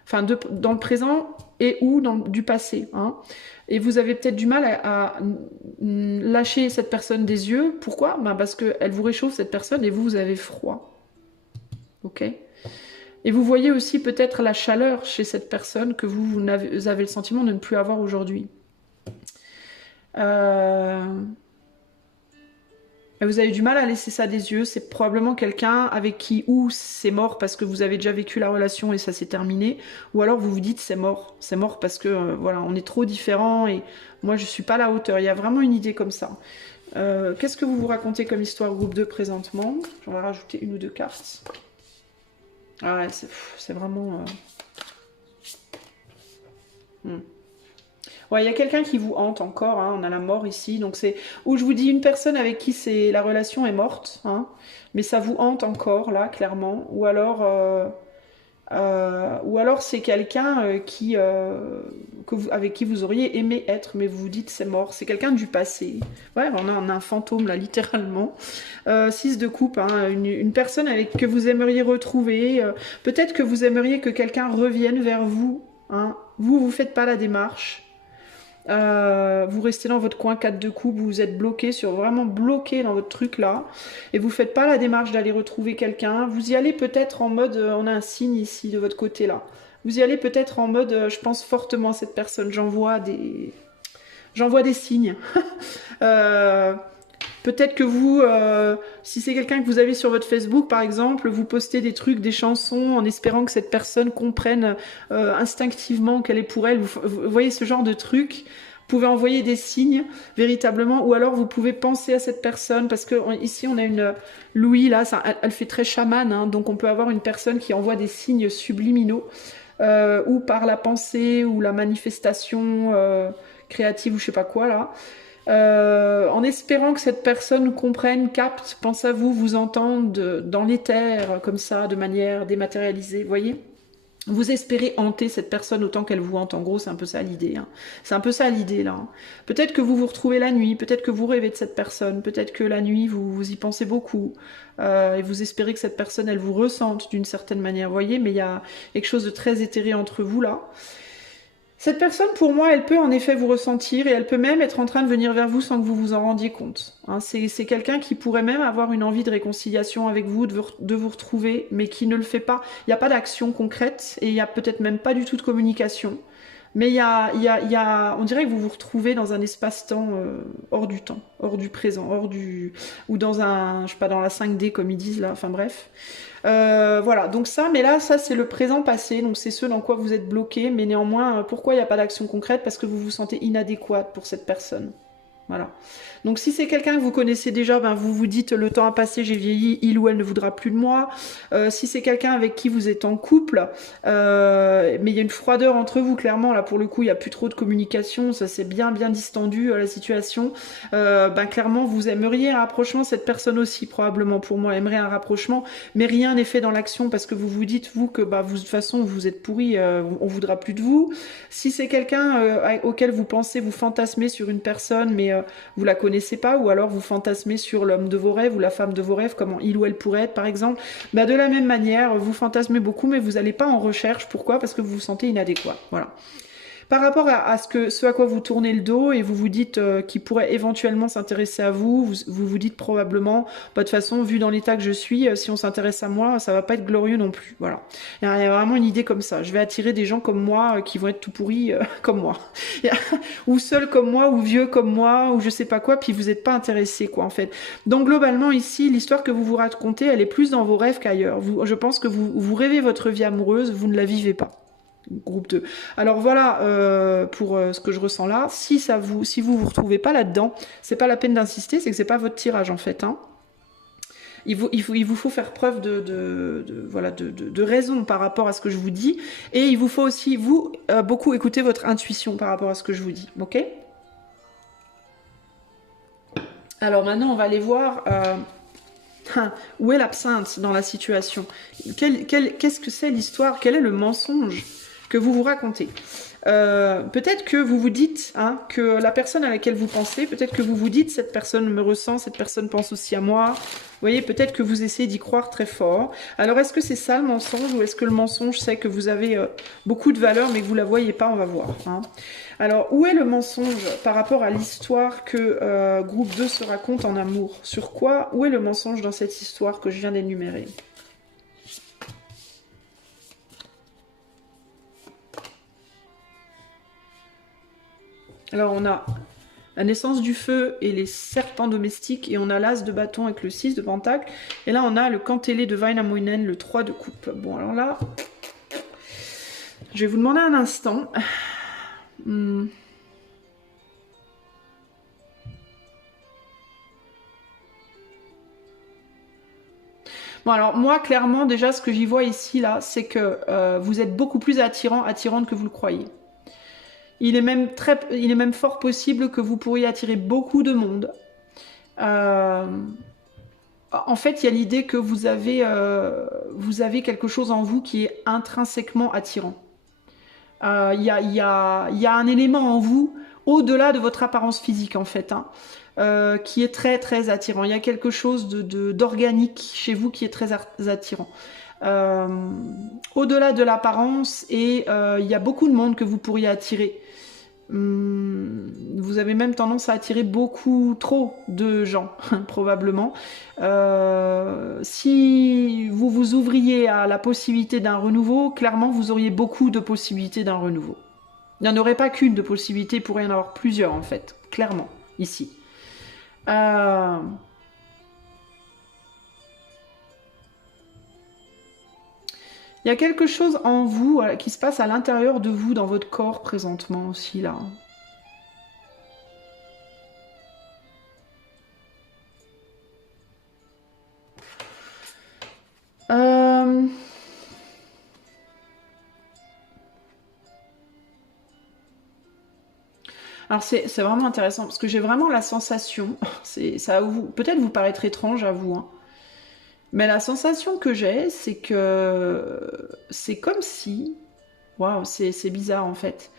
enfin dans le présent et ou du passé, hein. Et vous avez peut-être du mal à lâcher cette personne des yeux. Pourquoi? Parce qu'elle vous réchauffe, cette personne, et vous avez froid. Ok. Et vous voyez aussi peut-être la chaleur chez cette personne que vous avez le sentiment de ne plus avoir aujourd'hui. Vous avez du mal à laisser ça des yeux. C'est probablement quelqu'un avec qui ou c'est mort parce que vous avez déjà vécu la relation et ça s'est terminé, ou alors vous vous dites c'est mort parce que voilà, on est trop différents et moi je suis pas à la hauteur. Il y a vraiment une idée comme ça. Qu'est-ce que vous vous racontez comme histoire groupe 2 présentement? J'en vais rajouter une ou deux cartes. Ah ouais, c'est vraiment... Ouais, il y a quelqu'un qui vous hante encore, hein, on a la mort ici, donc c'est où je vous dis une personne avec qui la relation est morte, hein, mais ça vous hante encore, là, clairement, ou alors c'est quelqu'un avec qui vous auriez aimé être, mais vous vous dites c'est mort, c'est quelqu'un du passé. Ouais, on a un fantôme, là, littéralement. 6 de coupe, hein, une personne que vous aimeriez retrouver, peut-être que vous aimeriez que quelqu'un revienne vers vous, hein. Vous faites pas la démarche. Vous restez dans votre coin 4 de coupe, vous êtes bloqué vraiment bloqué dans votre truc là, et vous faites pas la démarche d'aller retrouver quelqu'un. Vous y allez peut-être en mode, on a un signe ici de votre côté là. Vous y allez peut-être en mode, je pense fortement à cette personne. J'envoie des signes. Peut-être que vous, si c'est quelqu'un que vous avez sur votre Facebook par exemple, vous postez des trucs, des chansons en espérant que cette personne comprenne instinctivement quelle est pour elle. Vous voyez ce genre de truc. Vous pouvez envoyer des signes véritablement, ou alors vous pouvez penser à cette personne parce que ici on a une Louis là, elle fait très chamane, hein, donc on peut avoir une personne qui envoie des signes subliminaux ou par la pensée ou la manifestation créative ou je sais pas quoi là. En espérant que cette personne comprenne, capte, pense à vous, vous entende dans l'éther, comme ça, de manière dématérialisée, vous voyez? Vous espérez hanter cette personne autant qu'elle vous hante. En gros, c'est un peu ça l'idée. Hein. C'est un peu ça l'idée, là. Hein. Peut-être que vous vous retrouvez la nuit, peut-être que vous rêvez de cette personne, peut-être que la nuit, vous y pensez beaucoup. Et vous espérez que cette personne, elle vous ressente d'une certaine manière, vous voyez? Mais il y a quelque chose de très éthéré entre vous, là. Cette personne, pour moi, elle peut en effet vous ressentir et elle peut même être en train de venir vers vous sans que vous vous en rendiez compte. Hein, c'est quelqu'un qui pourrait même avoir une envie de réconciliation avec vous, de vous retrouver, mais qui ne le fait pas. Il n'y a pas d'action concrète et il n'y a peut-être même pas du tout de communication. Mais on dirait que vous vous retrouvez dans un espace-temps hors du temps, hors du présent, ou dans un, je sais pas, dans la 5D comme ils disent là, enfin bref. Voilà, donc ça, mais là, ça c'est le présent passé, donc c'est ce dans quoi vous êtes bloqué, mais néanmoins, pourquoi il n'y a pas d'action concrète? Parce que vous vous sentez inadéquate pour cette personne. Voilà. Donc si c'est quelqu'un que vous connaissez déjà, ben vous vous dites le temps a passé, j'ai vieilli, il ou elle ne voudra plus de moi. Si c'est quelqu'un avec qui vous êtes en couple, mais il y a une froideur entre vous, clairement, là pour le coup il n'y a plus trop de communication, ça c'est bien distendu la situation. Ben clairement vous aimeriez un rapprochement, cette personne aussi probablement pour moi aimerait un rapprochement, mais rien n'est fait dans l'action parce que vous vous dites vous que bah, vous, de toute façon vous êtes pourri, on voudra plus de vous. Si c'est quelqu'un auquel vous pensez, vous fantasmez sur une personne, mais vous la connaissez pas, ou alors vous fantasmez sur l'homme de vos rêves ou la femme de vos rêves, comment il ou elle pourrait être par exemple, bah de la même manière, vous fantasmez beaucoup, mais vous n'allez pas en recherche. Pourquoi? Parce que vous vous sentez inadéquat. Voilà. Par rapport à ce à quoi vous tournez le dos et vous vous dites qu'il pourrait éventuellement s'intéresser à vous, vous dites probablement, bah, de toute façon, vu dans l'état que je suis, si on s'intéresse à moi, ça va pas être glorieux non plus. Voilà. Il y a vraiment une idée comme ça. Je vais attirer des gens comme moi qui vont être tout pourris comme moi. Ou seuls comme moi, ou vieux comme moi, ou je sais pas quoi, puis vous n'êtes pas intéressé, quoi, en fait. Donc, globalement, ici, l'histoire que vous vous racontez, elle est plus dans vos rêves qu'ailleurs. Je pense que vous rêvez votre vie amoureuse, vous ne la vivez pas. Groupe 2. Alors voilà pour ce que je ressens là. Si vous retrouvez pas là-dedans, c'est pas la peine d'insister, c'est que c'est pas votre tirage en fait. Hein. Il vous faut faire preuve de raison par rapport à ce que je vous dis, et il vous faut aussi vous beaucoup écouter votre intuition par rapport à ce que je vous dis. Ok? Alors maintenant on va aller voir où est l'absinthe dans la situation. Qu'est-ce que c'est l'histoire? Quel est le mensonge que vous vous racontez? Peut-être que vous vous dites que la personne à laquelle vous pensez, peut-être que vous vous dites cette personne me ressent, cette personne pense aussi à moi. Vous voyez, peut-être que vous essayez d'y croire très fort. Alors est-ce que c'est ça le mensonge, ou est-ce que le mensonge c'est que vous avez beaucoup de valeur mais que vous la voyez pas? On va voir. Alors où est le mensonge par rapport à l'histoire que groupe 2 se raconte en amour? Sur quoi? Où est le mensonge dans cette histoire que je viens d'énumérer? Alors on a la naissance du feu et les serpents domestiques, et on a l'as de bâton avec le 6 de pentacle, et là on a le cantélé de Vainamoinen, le 3 de coupe. Bon alors là, je vais vous demander un instant. Bon alors moi clairement déjà ce que j'y vois ici là, c'est que vous êtes beaucoup plus attirante que vous le croyez. Il est même fort possible que vous pourriez attirer beaucoup de monde. En fait, il y a l'idée que vous avez quelque chose en vous qui est intrinsèquement attirant. Il y a un élément en vous, au-delà de votre apparence physique en fait, qui est très très attirant. Il y a quelque chose d'organique chez vous qui est très attirant. Au-delà de l'apparence, et il y a beaucoup de monde que vous pourriez attirer. Vous avez même tendance à attirer beaucoup trop de gens, probablement. Si vous vous ouvriez à la possibilité d'un renouveau, clairement vous auriez beaucoup de possibilités d'un renouveau. Il n'y en aurait pas qu'une de possibilité, il pourrait y en avoir plusieurs en fait, clairement, ici. Il y a quelque chose en vous qui se passe à l'intérieur de vous, dans votre corps présentement aussi là. Alors c'est vraiment intéressant parce que j'ai vraiment la sensation, ça peut-être vous paraître étrange à vous, mais la sensation que j'ai, c'est que c'est comme si, waouh, c'est bizarre en fait.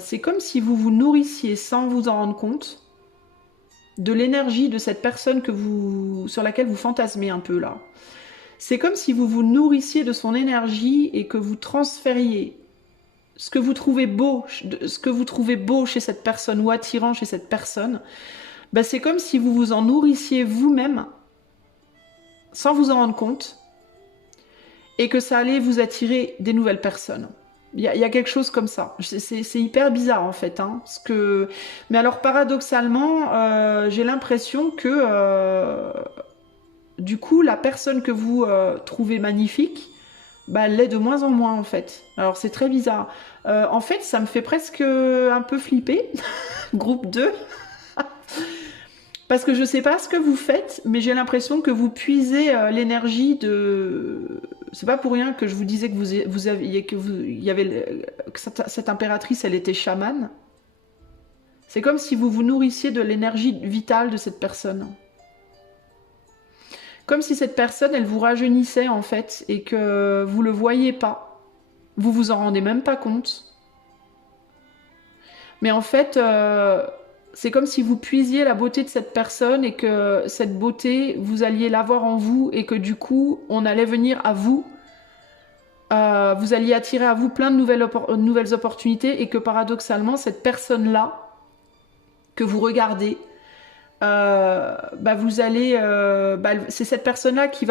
C'est comme si vous vous nourrissiez sans vous en rendre compte de l'énergie de cette personne sur laquelle vous fantasmez un peu là. C'est comme si vous vous nourrissiez de son énergie et que vous transfériez ce que vous trouvez beau chez cette personne ou attirant chez cette personne. Ben c'est comme si vous vous en nourrissiez vous-même sans vous en rendre compte, et que ça allait vous attirer des nouvelles personnes. Il y a quelque chose comme ça. C'est hyper bizarre en fait. Mais alors paradoxalement, j'ai l'impression que du coup, la personne que vous trouvez magnifique, bah, elle l'est de moins en moins en fait. Alors c'est très bizarre. En fait, ça me fait presque un peu flipper. Groupe 2. Parce que je sais pas ce que vous faites, mais j'ai l'impression que vous puisez l'énergie de... C'est pas pour rien que je vous disais que cette impératrice, elle était chamane. C'est comme si vous vous nourrissiez de l'énergie vitale de cette personne. Comme si cette personne, elle vous rajeunissait en fait, et que vous le voyez pas. Vous vous en rendez même pas compte. Mais en fait... c'est comme si vous puisiez la beauté de cette personne, et que cette beauté, vous alliez l'avoir en vous, et que du coup, on allait venir à vous vous alliez attirer à vous plein de nouvelles opportunités et que paradoxalement, cette personne-là que vous regardez, vous allez, c'est cette personne-là qui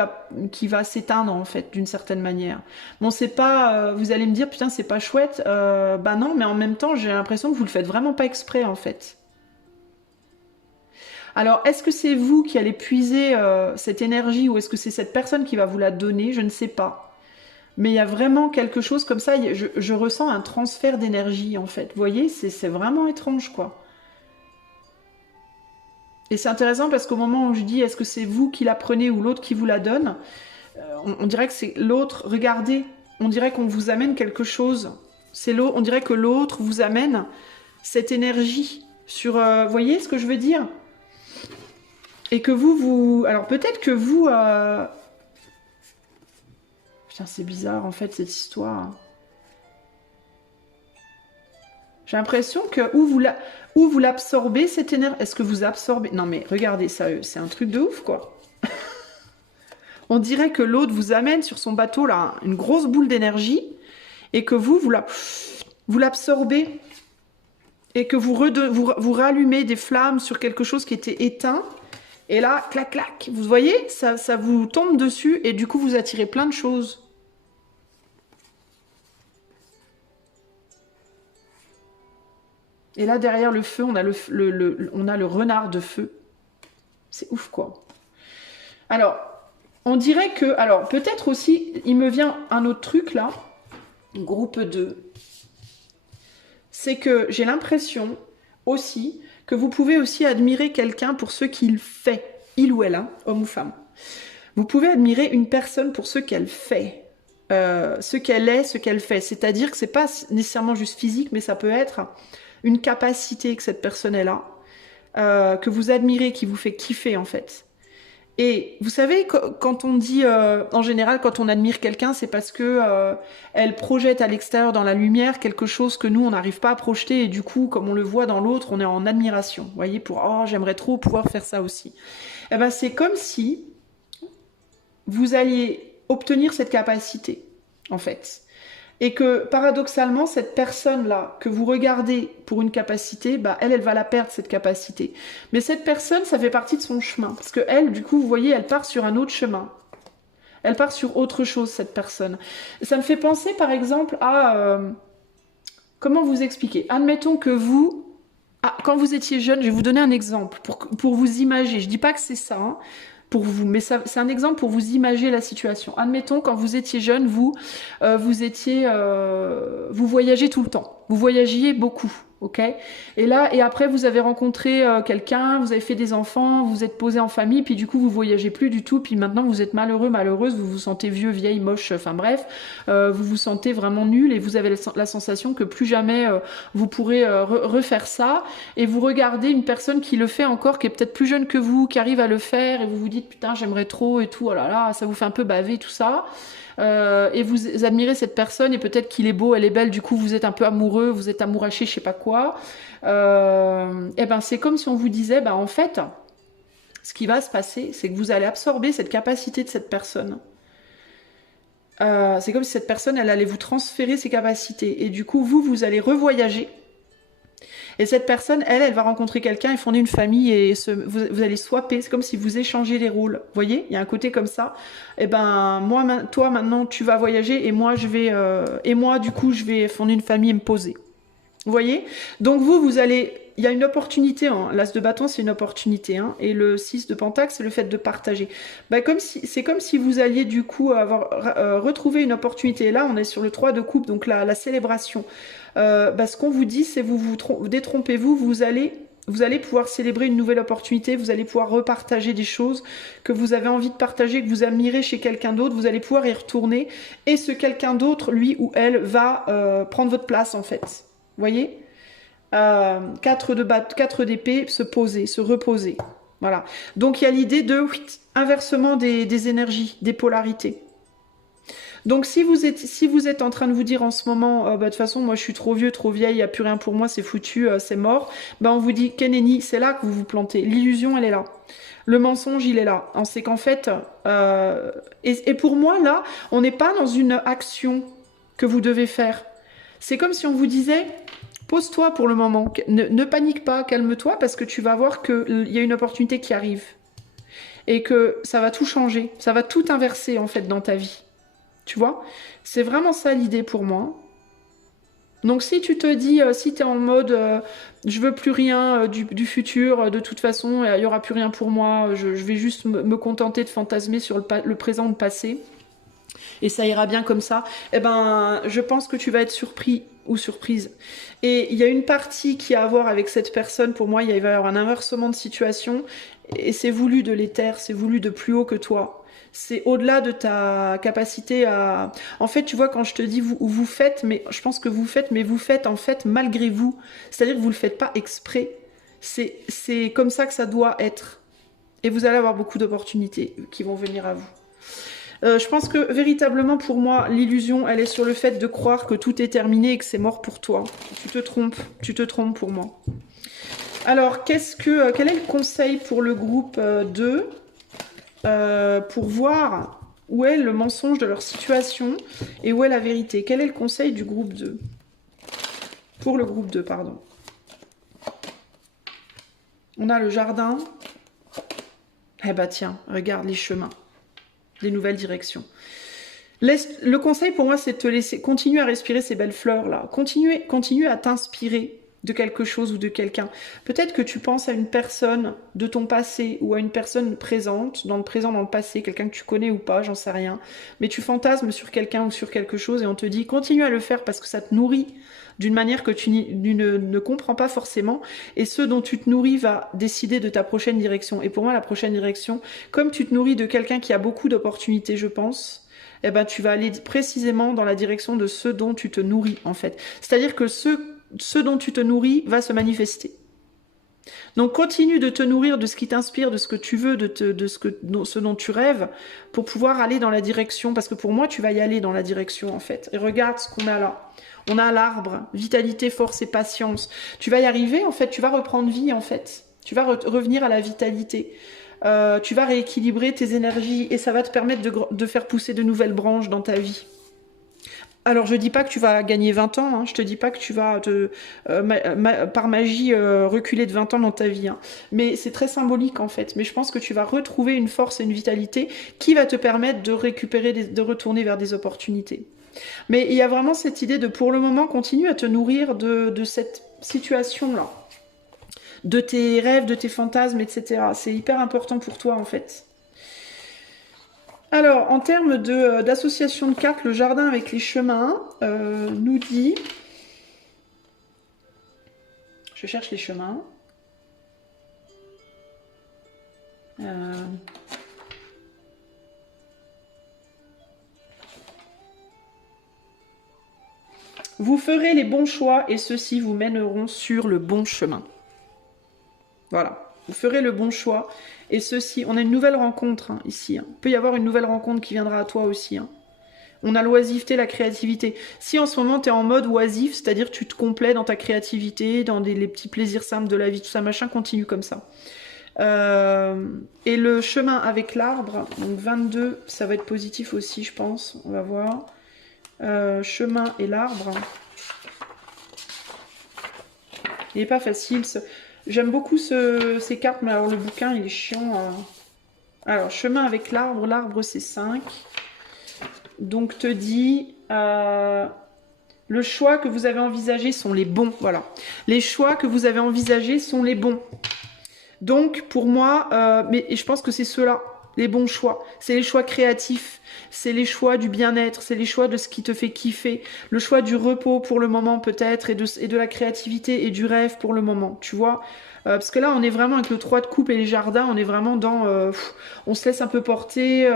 va s'éteindre en fait d'une certaine manière. Bon, c'est pas, vous allez me dire putain c'est pas chouette, non, mais en même temps j'ai l'impression que vous le faites vraiment pas exprès en fait. Alors, est-ce que c'est vous qui allez puiser cette énergie ou est-ce que c'est cette personne qui va vous la donner? Je ne sais pas. Mais il y a vraiment quelque chose comme ça, je ressens un transfert d'énergie en fait. Vous voyez, c'est vraiment étrange quoi. Et c'est intéressant parce qu'au moment où je dis est-ce que c'est vous qui la prenez ou l'autre qui vous la donne, on dirait que c'est l'autre, regardez, on dirait qu'on vous amène quelque chose. On dirait que l'autre vous amène cette énergie sur... vous voyez ce que je veux dire? Et que vous... Alors peut-être que vous... Putain, c'est bizarre en fait cette histoire. J'ai l'impression que où vous l'absorbez cette énergie. Est-ce que vous absorbez? Non mais regardez ça, c'est un truc de ouf quoi. On dirait que l'autre vous amène sur son bateau là une grosse boule d'énergie et que vous l'absorbez et que vous rallumez des flammes sur quelque chose qui était éteint. Et là, clac clac, vous voyez, ça vous tombe dessus et du coup vous attirez plein de choses. Et là, derrière le feu, on a le renard de feu. C'est ouf, quoi. Alors, on dirait que... Alors, peut-être aussi, il me vient un autre truc, là. Groupe 2. C'est que j'ai l'impression, aussi, que vous pouvez aussi admirer quelqu'un pour ce qu'il fait. Il ou elle, hein, homme ou femme. Vous pouvez admirer une personne pour ce qu'elle fait. Ce qu'elle est, ce qu'elle fait. C'est-à-dire que c'est pas nécessairement juste physique, mais ça peut être... une capacité que cette personne est là, que vous admirez, qui vous fait kiffer en fait. Et vous savez, quand on dit, en général, quand on admire quelqu'un, c'est parce que elle projette à l'extérieur dans la lumière quelque chose que nous, on n'arrive pas à projeter, et du coup, comme on le voit dans l'autre, on est en admiration. Vous voyez, pour « oh, j'aimerais trop pouvoir faire ça aussi ». Eh ben, c'est comme si vous alliez obtenir cette capacité, en fait. Et que, paradoxalement, cette personne-là, que vous regardez pour une capacité, elle va la perdre, cette capacité. Mais cette personne, ça fait partie de son chemin. Parce que elle, du coup, vous voyez, elle part sur un autre chemin. Elle part sur autre chose, cette personne. Et ça me fait penser, par exemple, à... comment vous expliquer? Admettons que vous... quand vous étiez jeune, je vais vous donner un exemple, pour vous imaginer. Je dis pas que c'est ça, hein, pour vous, mais c'est un exemple pour vous imaginer la situation. Admettons, quand vous étiez jeune, vous voyagez tout le temps. Vous voyagiez beaucoup, ok? Et après, vous avez rencontré quelqu'un, vous avez fait des enfants, vous êtes posé en famille, puis du coup, vous voyagez plus du tout, puis maintenant, vous êtes malheureux, malheureuse, vous vous sentez vieux, vieille, moche, enfin bref, vous vous sentez vraiment nul, et vous avez la sensation que plus jamais vous pourrez refaire ça, et vous regardez une personne qui le fait encore, qui est peut-être plus jeune que vous, qui arrive à le faire, et vous vous dites, putain, j'aimerais trop, et tout, oh là là, ça vous fait un peu baver, tout ça. Et vous admirez cette personne et peut-être qu'il est beau, elle est belle, du coup vous êtes un peu amoureux, vous êtes amouraché, je sais pas quoi. Et ben c'est comme si on vous disait, en fait, ce qui va se passer, c'est que vous allez absorber cette capacité de cette personne. C'est comme si cette personne, elle allait vous transférer ses capacités et du coup vous allez revoyager. Et cette personne, elle va rencontrer quelqu'un et fonder une famille et vous allez swapper. C'est comme si vous échangez les rôles. Vous voyez, il y a un côté comme ça. Et ben, toi maintenant, tu vas voyager et moi, du coup, je vais fonder une famille et me poser. Vous voyez? Donc vous allez... Il y a une opportunité, hein. L'as de bâton, c'est une opportunité. Hein. Et le 6 de pentacle, c'est le fait de partager. C'est comme si vous alliez du coup avoir retrouvé une opportunité. Et là, on est sur le 3 de coupe, donc la célébration. Ce qu'on vous dit, c'est vous détrompez-vous, vous allez pouvoir célébrer une nouvelle opportunité, vous allez pouvoir repartager des choses que vous avez envie de partager, que vous admirez chez quelqu'un d'autre, vous allez pouvoir y retourner. Et ce quelqu'un d'autre, lui ou elle, va prendre votre place en fait. Vous voyez? 4 d'épée, se poser, se reposer. Voilà. Donc il y a l'idée de inversement des énergies, des polarités. Donc si vous êtes en train de vous dire en ce moment, de toute façon moi je suis trop vieux, trop vieille, il n'y a plus rien pour moi, c'est foutu, c'est mort, on vous dit Keneni, c'est là que vous vous plantez. L'illusion elle est là. Le mensonge, il est là. C'est qu'en fait, et pour moi, là, on n'est pas dans une action que vous devez faire. C'est comme si on vous disait, pose-toi pour le moment, ne panique pas, calme-toi, parce que tu vas voir qu'il y a une opportunité qui arrive. Et que ça va tout changer, ça va tout inverser, en fait, dans ta vie. Tu vois? C'est vraiment ça l'idée pour moi. Donc si tu te dis, si tu es en mode je veux plus rien du futur, de toute façon il n'y aura plus rien pour moi, je vais juste me contenter de fantasmer sur le présent, le passé, et ça ira bien comme ça, eh ben je pense que tu vas être surpris ou surprise. Et il y a une partie qui a à voir avec cette personne, pour moi il va y avoir un inversement de situation, et c'est voulu de l'éther, c'est voulu de plus haut que toi. C'est au-delà de ta capacité à... En fait, tu vois, quand je te dis vous faites, mais je pense que vous faites, mais vous faites en fait malgré vous. C'est-à-dire que vous ne le faites pas exprès. C'est comme ça que ça doit être. Et vous allez avoir beaucoup d'opportunités qui vont venir à vous. Je pense que véritablement pour moi, l'illusion, elle est sur le fait de croire que tout est terminé et que c'est mort pour toi. Tu te trompes pour moi. Alors, quel est le conseil pour le groupe 2 pour voir où est le mensonge de leur situation et où est la vérité? Quel est le conseil du groupe 2? Pour le groupe 2, pardon. On a le jardin. Eh bah tiens, regarde les chemins, les nouvelles directions. Le conseil pour moi, c'est de te laisser continuer à respirer ces belles fleurs là. Continue à t'inspirer de quelque chose ou de quelqu'un. Peut-être que tu penses à une personne de ton passé ou à une personne présente, dans le présent, dans le passé, quelqu'un que tu connais ou pas, j'en sais rien. Mais tu fantasmes sur quelqu'un ou sur quelque chose et on te dit continue à le faire parce que ça te nourrit d'une manière que tu ne comprends pas forcément. Et ce dont tu te nourris va décider de ta prochaine direction. Et pour moi, la prochaine direction, comme tu te nourris de quelqu'un qui a beaucoup d'opportunités, je pense, eh ben, tu vas aller précisément dans la direction de ce dont tu te nourris, en fait. C'est-à-dire que ce dont tu te nourris va se manifester. Donc continue de te nourrir de ce qui t'inspire, de ce que tu veux, ce dont tu rêves, pour pouvoir aller dans la direction, parce que pour moi tu vas y aller dans la direction en fait. Et regarde ce qu'on a là. On a l'arbre, vitalité, force et patience. Tu vas y arriver en fait, tu vas reprendre vie en fait. Tu vas revenir à la vitalité. Tu vas rééquilibrer tes énergies et ça va te permettre de faire pousser de nouvelles branches dans ta vie. Alors, je dis pas que tu vas gagner 20 ans, hein, je te dis pas que tu vas par magie reculer de 20 ans dans ta vie, hein, mais c'est très symbolique en fait. Mais je pense que tu vas retrouver une force et une vitalité qui va te permettre de récupérer, de retourner vers des opportunités. Mais il y a vraiment cette idée de, pour le moment, continue à te nourrir de cette situation-là, de tes rêves, de tes fantasmes, etc. C'est hyper important pour toi en fait. Alors, en termes d'association de cartes, le jardin avec les chemins nous dit... Je cherche les chemins. Vous ferez les bons choix et ceux-ci vous mèneront sur le bon chemin. Voilà. Vous ferez le bon choix. Et ceci, on a une nouvelle rencontre hein, ici. Hein. Il peut y avoir une nouvelle rencontre qui viendra à toi aussi. Hein. On a l'oisiveté, la créativité. Si en ce moment tu es en mode oisif, c'est-à-dire tu te complais dans ta créativité, dans les petits plaisirs simples de la vie, tout ça, machin, continue comme ça. Et le chemin avec l'arbre, donc 22, ça va être positif aussi, je pense. On va voir. Chemin et l'arbre. Il n'est pas facile. J'aime beaucoup ces cartes, mais alors le bouquin, il est chiant. Alors, chemin avec l'arbre. L'arbre, c'est 5. Donc, te dit... le choix que vous avez envisagé sont les bons. Voilà. Les choix que vous avez envisagés sont les bons. Donc, pour moi... mais je pense que c'est ceux-là. Les bons choix. C'est les choix créatifs. C'est les choix du bien-être. C'est les choix de ce qui te fait kiffer. Le choix du repos pour le moment peut-être. Et de la créativité et du rêve pour le moment. Tu vois parce que là, on est vraiment avec le 3 de coupe et les jardins. On est vraiment dans... on se laisse un peu porter.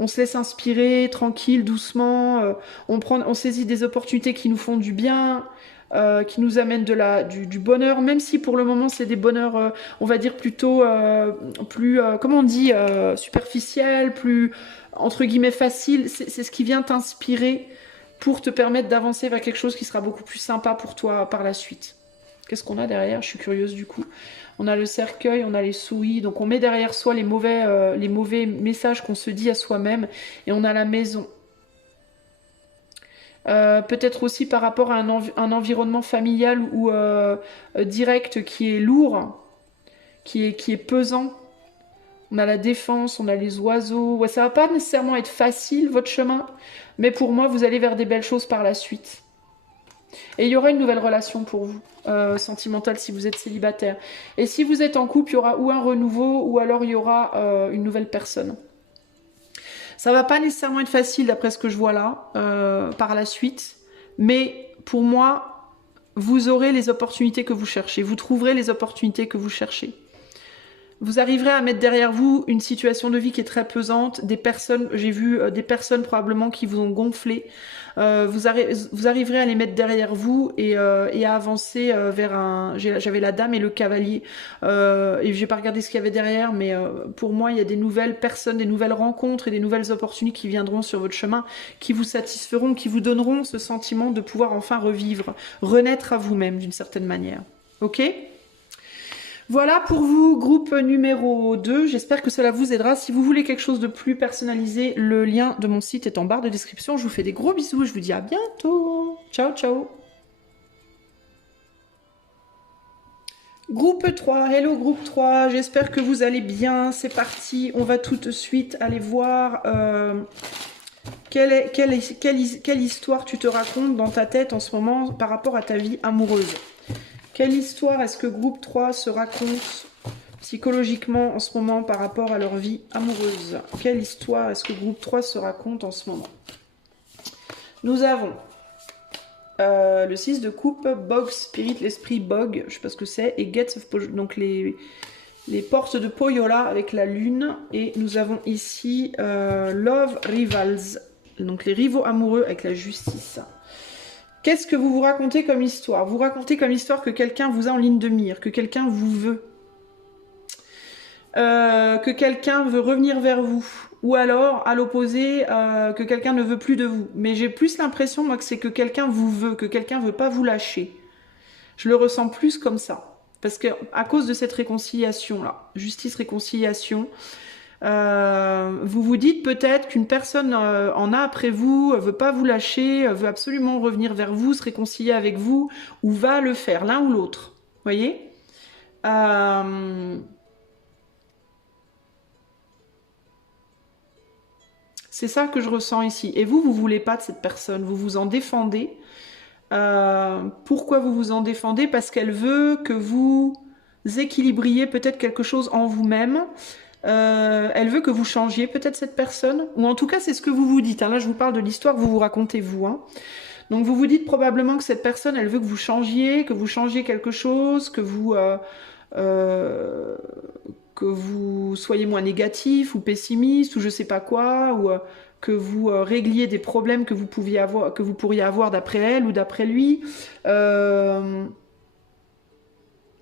On se laisse inspirer. Tranquille, doucement. On saisit des opportunités qui nous font du bien. Qui nous amènent du bonheur, même si pour le moment c'est des bonheurs, on va dire plutôt plus, comment on dit, superficiel, plus entre guillemets facile. C'est ce qui vient t'inspirer pour te permettre d'avancer vers quelque chose qui sera beaucoup plus sympa pour toi par la suite. Qu'est-ce qu'on a derrière? Je suis curieuse du coup. On a le cercueil, on a les souris. Donc on met derrière soi les mauvais messages qu'on se dit à soi-même. Et on a la maison. Peut-être aussi par rapport à un environnement familial ou direct qui est lourd, qui est pesant. On a la défense, on a les oiseaux. Ouais, ça va pas nécessairement être facile, votre chemin. Mais pour moi, vous allez vers des belles choses par la suite. Et il y aura une nouvelle relation pour vous, sentimentale, si vous êtes célibataire. Et si vous êtes en couple, il y aura ou un renouveau, ou alors il y aura une nouvelle personne. Ça va pas nécessairement être facile, d'après ce que je vois là, par la suite. Mais pour moi, vous aurez les opportunités que vous cherchez. Vous trouverez les opportunités que vous cherchez. Vous arriverez à mettre derrière vous une situation de vie qui est très pesante, des personnes, j'ai vu des personnes probablement qui vous ont gonflé. Vous arriverez à les mettre derrière vous et à avancer vers un... J'avais la dame et le cavalier. Et j'ai pas regardé ce qu'il y avait derrière, mais pour moi, il y a des nouvelles personnes, des nouvelles rencontres et des nouvelles opportunités qui viendront sur votre chemin, qui vous satisferont, qui vous donneront ce sentiment de pouvoir enfin revivre, renaître à vous-même d'une certaine manière. Ok ? Voilà pour vous, groupe numéro 2. J'espère que cela vous aidera. Si vous voulez quelque chose de plus personnalisé, le lien de mon site est en barre de description. Je vous fais des gros bisous et je vous dis à bientôt. Ciao, ciao. Groupe 3, hello groupe 3, j'espère que vous allez bien. C'est parti, on va tout de suite aller voir quelle histoire tu te racontes dans ta tête en ce moment par rapport à ta vie amoureuse. Quelle histoire est-ce que groupe 3 se raconte psychologiquement en ce moment par rapport à leur vie amoureuse? Quelle histoire est-ce que groupe 3 se raconte en ce moment? Nous avons le 6 de coupe, Bog Spirit, l'esprit Bog, je sais pas ce que c'est, et Gates of Pojola, donc les portes de Poyola avec la lune. Et nous avons ici Love Rivals, donc les rivaux amoureux avec la justice. Qu'est-ce que vous vous racontez comme histoire? Vous racontez comme histoire que quelqu'un vous a en ligne de mire, que quelqu'un vous veut. Que quelqu'un veut revenir vers vous. Ou alors, à l'opposé, que quelqu'un ne veut plus de vous. Mais j'ai plus l'impression, moi, que c'est que quelqu'un vous veut, que quelqu'un veut pas vous lâcher. Je le ressens plus comme ça. Parce que à cause de cette réconciliation-là, justice-réconciliation, vous vous dites peut-être qu'une personne en a après vous, veut pas vous lâcher, veut absolument revenir vers vous, se réconcilier avec vous, ou va le faire, l'un ou l'autre. Vous voyez c'est ça que je ressens ici. Et vous voulez pas de cette personne, vous vous en défendez. Pourquoi vous vous en défendez? Parce qu'elle veut que vous équilibriez peut-être quelque chose en vous-même. Elle veut que vous changiez peut-être cette personne, ou en tout cas c'est ce que vous vous dites, hein. Là je vous parle de l'histoire que vous vous racontez vous, hein. Donc vous vous dites probablement que cette personne elle veut que vous changiez quelque chose, que vous soyez moins négatif ou pessimiste ou je sais pas quoi, ou que vous régliez des problèmes que vous pourriez avoir d'après elle ou d'après lui.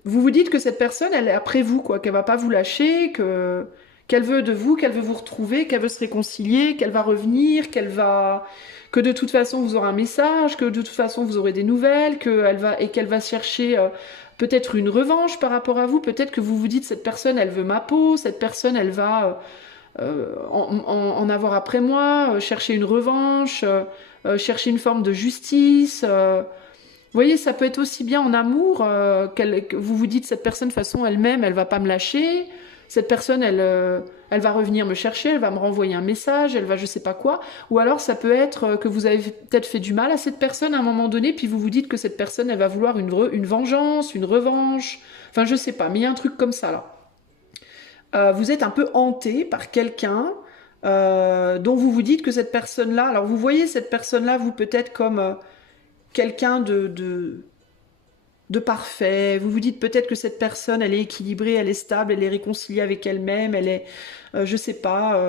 Vous vous dites que cette personne, elle est après vous, quoi, qu'elle va pas vous lâcher, qu'elle veut de vous, qu'elle veut vous retrouver, qu'elle veut se réconcilier, qu'elle va revenir, que de toute façon vous aurez un message, que de toute façon vous aurez des nouvelles, qu'elle va chercher peut-être une revanche par rapport à vous. Peut-être que vous vous dites cette personne, elle veut ma peau, cette personne, elle va en avoir après moi, chercher une revanche, chercher une forme de justice. Vous voyez, ça peut être aussi bien en amour, que vous vous dites cette personne, de toute façon, elle-même, elle va pas me lâcher. Cette personne, elle va revenir me chercher, elle va me renvoyer un message, elle va je sais pas quoi. Ou alors ça peut être que vous avez peut-être fait du mal à cette personne à un moment donné, puis vous vous dites que cette personne, elle va vouloir une vengeance, une revanche. Enfin, je sais pas, mais il y a un truc comme ça là. Vous êtes un peu hanté par quelqu'un dont vous vous dites que cette personne-là... Alors vous voyez cette personne-là, vous peut-être comme... quelqu'un de parfait. Vous vous dites peut-être que cette personne, elle est équilibrée, elle est stable, elle est réconciliée avec elle-même, elle est, je sais pas,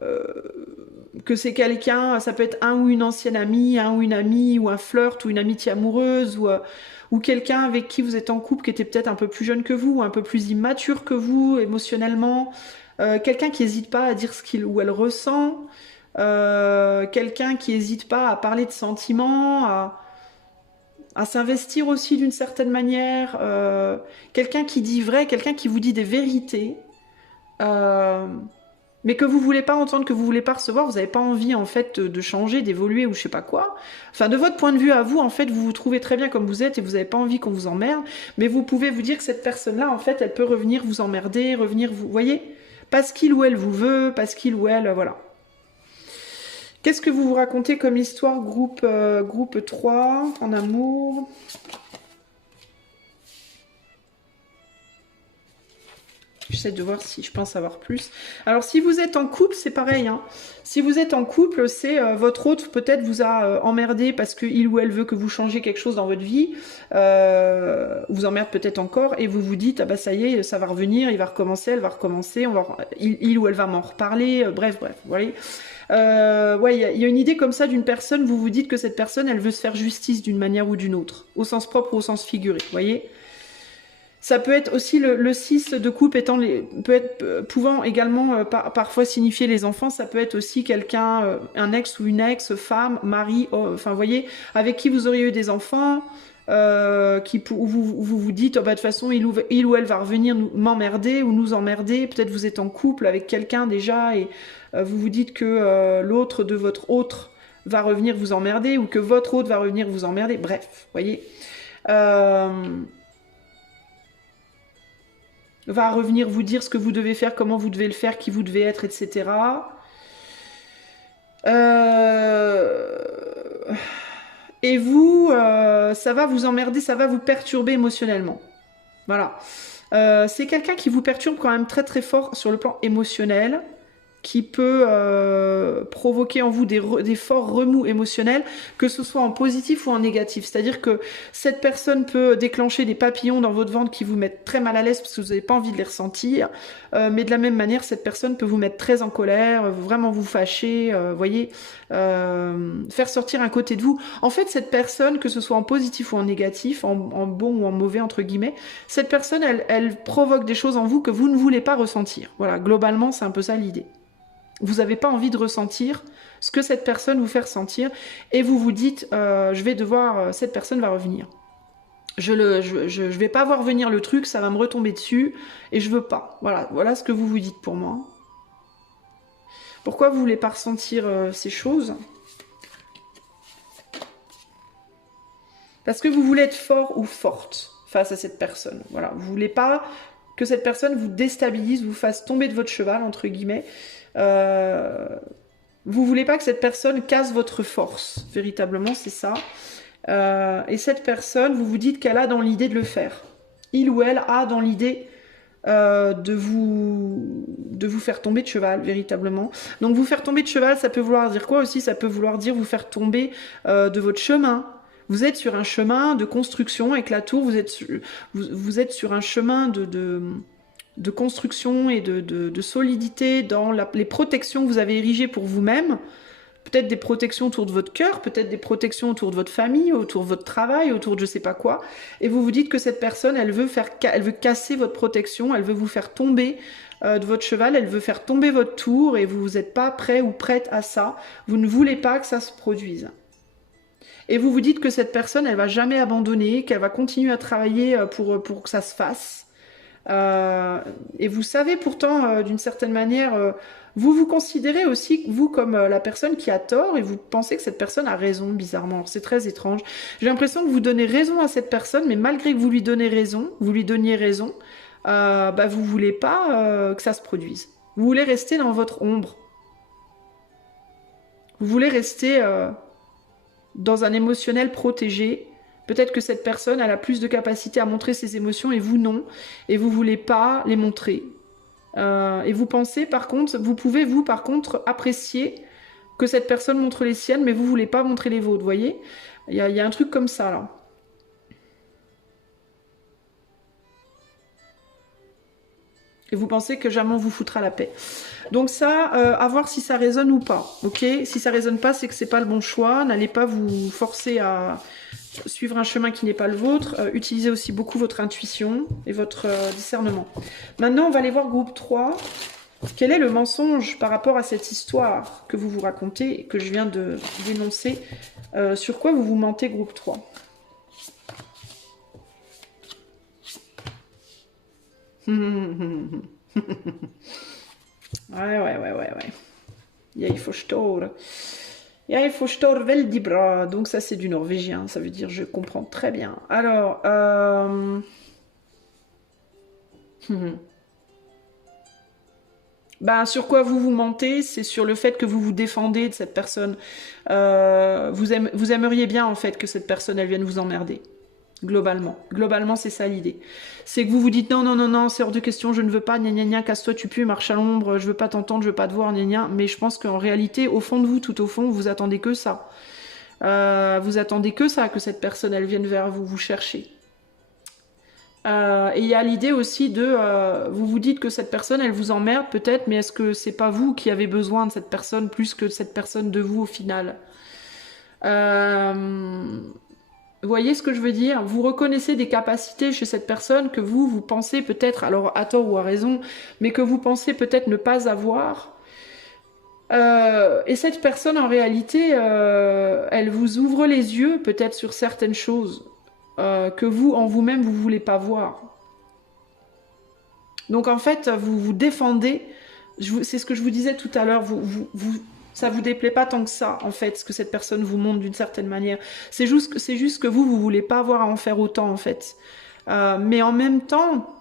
que c'est quelqu'un, ça peut être un ou une ancienne amie, un ou une amie, ou un flirt, ou une amitié amoureuse, ou quelqu'un avec qui vous êtes en couple qui était peut-être un peu plus jeune que vous, ou un peu plus immature que vous, émotionnellement. Quelqu'un qui n'hésite pas à dire ce qu'il ou elle ressent. Quelqu'un qui n'hésite pas à parler de sentiments, à s'investir aussi d'une certaine manière, quelqu'un qui dit vrai, quelqu'un qui vous dit des vérités, mais que vous voulez pas entendre, que vous voulez pas recevoir, vous n'avez pas envie en fait de changer, d'évoluer ou je sais pas quoi. Enfin, de votre point de vue à vous, en fait, vous vous trouvez très bien comme vous êtes et vous n'avez pas envie qu'on vous emmerde, mais vous pouvez vous dire que cette personne-là, en fait, elle peut revenir vous emmerder, revenir vous, voyez, parce qu'il ou elle vous veut, parce qu'il ou elle, voilà. Qu'est-ce que vous vous racontez comme histoire groupe 3 en amour? J'essaie de voir si je pense savoir plus. Alors, si vous êtes en couple, c'est pareil. Hein. Si vous êtes en couple, c'est votre autre peut-être vous a emmerdé parce qu'il ou elle veut que vous changiez quelque chose dans votre vie. Vous emmerde peut-être encore et vous vous dites, ah bah ça y est, ça va revenir, il va recommencer, elle va recommencer, il ou elle va m'en reparler. Bref, vous voyez. Ouais, il y a une idée comme ça d'une personne, vous vous dites que cette personne, elle veut se faire justice d'une manière ou d'une autre, au sens propre ou au sens figuré, vous voyez. Ça peut être aussi le 6 de coupe pouvant également parfois signifier les enfants. Ça peut être aussi quelqu'un, un ex ou une ex, femme, mari, enfin vous voyez, avec qui vous auriez eu des enfants, où vous dites, oh, bah, de toute façon il ou elle va revenir m'emmerder ou nous emmerder. Peut-être vous êtes en couple avec quelqu'un déjà et vous vous dites que l'autre de votre autre va revenir vous emmerder ou que votre autre va revenir vous emmerder. Bref, vous voyez. Va revenir vous dire ce que vous devez faire, comment vous devez le faire, qui vous devez être, etc. Et vous, ça va vous emmerder, ça va vous perturber émotionnellement. Voilà. C'est quelqu'un qui vous perturbe quand même très très fort sur le plan émotionnel, qui peut provoquer en vous des forts remous émotionnels, que ce soit en positif ou en négatif. C'est-à-dire que cette personne peut déclencher des papillons dans votre ventre qui vous mettent très mal à l'aise parce que vous n'avez pas envie de les ressentir. Mais de la même manière, cette personne peut vous mettre très en colère, vraiment vous fâcher, voyez, faire sortir un côté de vous. En fait, cette personne, que ce soit en positif ou en négatif, en bon ou en mauvais, entre guillemets, cette personne, elle provoque des choses en vous que vous ne voulez pas ressentir. Voilà, globalement, c'est un peu ça l'idée. Vous n'avez pas envie de ressentir ce que cette personne vous fait ressentir et vous vous dites je vais devoir, cette personne va revenir. Je vais pas voir venir le truc, ça va me retomber dessus et je veux pas. Voilà ce que vous vous dites pour moi. Pourquoi vous voulez pas ressentir ces choses? Parce que vous voulez être fort ou forte face à cette personne. Voilà, vous voulez pas que cette personne vous déstabilise, vous fasse tomber de votre cheval, entre guillemets. Vous voulez pas que cette personne casse votre force, véritablement, c'est ça. Et cette personne, vous vous dites qu'elle a dans l'idée de le faire. Il ou elle a dans l'idée de vous faire tomber de cheval, véritablement. Donc vous faire tomber de cheval, ça peut vouloir dire quoi aussi? Ça peut vouloir dire vous faire tomber de votre chemin. Vous êtes sur un chemin de construction avec la tour, vous êtes sur un chemin de construction et de solidité dans les protections que vous avez érigées pour vous-même. Peut-être des protections autour de votre cœur, peut-être des protections autour de votre famille, autour de votre travail, autour de je sais pas quoi. Et vous vous dites que cette personne, elle veut casser votre protection, elle veut vous faire tomber de votre cheval, elle veut faire tomber votre tour et vous n'êtes pas prêt ou prête à ça. Vous ne voulez pas que ça se produise. Et vous vous dites que cette personne, elle va jamais abandonner, qu'elle va continuer à travailler pour que ça se fasse. Et vous savez pourtant, d'une certaine manière, vous vous considérez aussi, vous, comme la personne qui a tort, et vous pensez que cette personne a raison, bizarrement. C'est très étrange. J'ai l'impression que vous donnez raison à cette personne, mais malgré que vous lui donniez raison, vous voulez pas que ça se produise. Vous voulez rester dans votre ombre. Vous voulez rester dans un émotionnel protégé. Peut-être que cette personne, elle a plus de capacité à montrer ses émotions et vous non. Et vous voulez pas les montrer. Et vous pensez, par contre, vous pouvez, vous, par contre, apprécier que cette personne montre les siennes, mais vous voulez pas montrer les vôtres, vous voyez? Il y a un truc comme ça, là. Et vous pensez que jamais on vous foutra la paix. Donc ça, à voir si ça résonne ou pas, ok? Si ça résonne pas, c'est que c'est pas le bon choix. N'allez pas vous forcer à suivre un chemin qui n'est pas le vôtre. Utilisez aussi beaucoup votre intuition et votre discernement. Maintenant, on va aller voir groupe 3. Quel est le mensonge par rapport à cette histoire que vous vous racontez et que je viens de dénoncer? Sur quoi vous vous mentez, groupe 3? Ouais. Jeg forstår. Jeg forstår veldig bra. Donc ça c'est du norvégien, ça veut dire je comprends très bien. Alors, ben, sur quoi vous vous mentez, c'est sur le fait que vous vous défendez de cette personne. Vous aimeriez bien en fait que cette personne elle vienne vous emmerder. Globalement. Globalement, c'est ça l'idée. C'est que vous vous dites non, c'est hors de question, je ne veux pas, gna gna gna, casse-toi, tu pues, marche à l'ombre, je veux pas t'entendre, je veux pas te voir, gna gna. Mais je pense qu'en réalité, au fond de vous, tout au fond, vous attendez que ça. Vous attendez que ça, que cette personne, elle vienne vers vous, vous chercher. Et il y a l'idée aussi de, vous vous dites que cette personne, elle vous emmerde peut-être, mais est-ce que c'est pas vous qui avez besoin de cette personne plus que cette personne de vous au final? Vous voyez ce que je veux dire? Vous reconnaissez des capacités chez cette personne que vous pensez peut-être, alors à tort ou à raison, mais que vous pensez peut-être ne pas avoir. Et cette personne, en réalité, elle vous ouvre les yeux peut-être sur certaines choses que vous, en vous-même, vous voulez pas voir. Donc en fait, vous vous défendez. C'est ce que je vous disais tout à l'heure. Ça vous déplaît pas tant que ça, en fait, ce que cette personne vous montre d'une certaine manière. C'est juste que vous voulez pas avoir à en faire autant, en fait. Mais en même temps,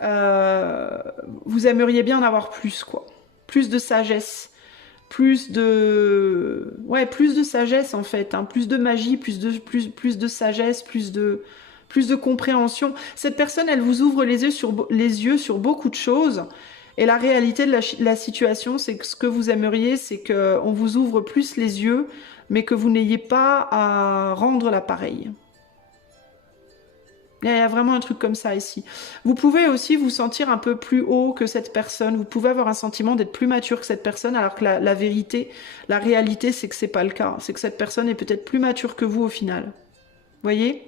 vous aimeriez bien en avoir plus, quoi. Plus de sagesse. Plus de sagesse, en fait. Hein. Plus de magie, plus de sagesse, plus de compréhension. Cette personne, elle vous ouvre les yeux sur beaucoup de choses. Et la réalité de la situation, c'est que ce que vous aimeriez, c'est qu'on vous ouvre plus les yeux, mais que vous n'ayez pas à rendre l'appareil. Il y a vraiment un truc comme ça ici. Vous pouvez aussi vous sentir un peu plus haut que cette personne. Vous pouvez avoir un sentiment d'être plus mature que cette personne, alors que la vérité, la réalité, c'est que c'est pas le cas. C'est que cette personne est peut-être plus mature que vous au final. Vous voyez ?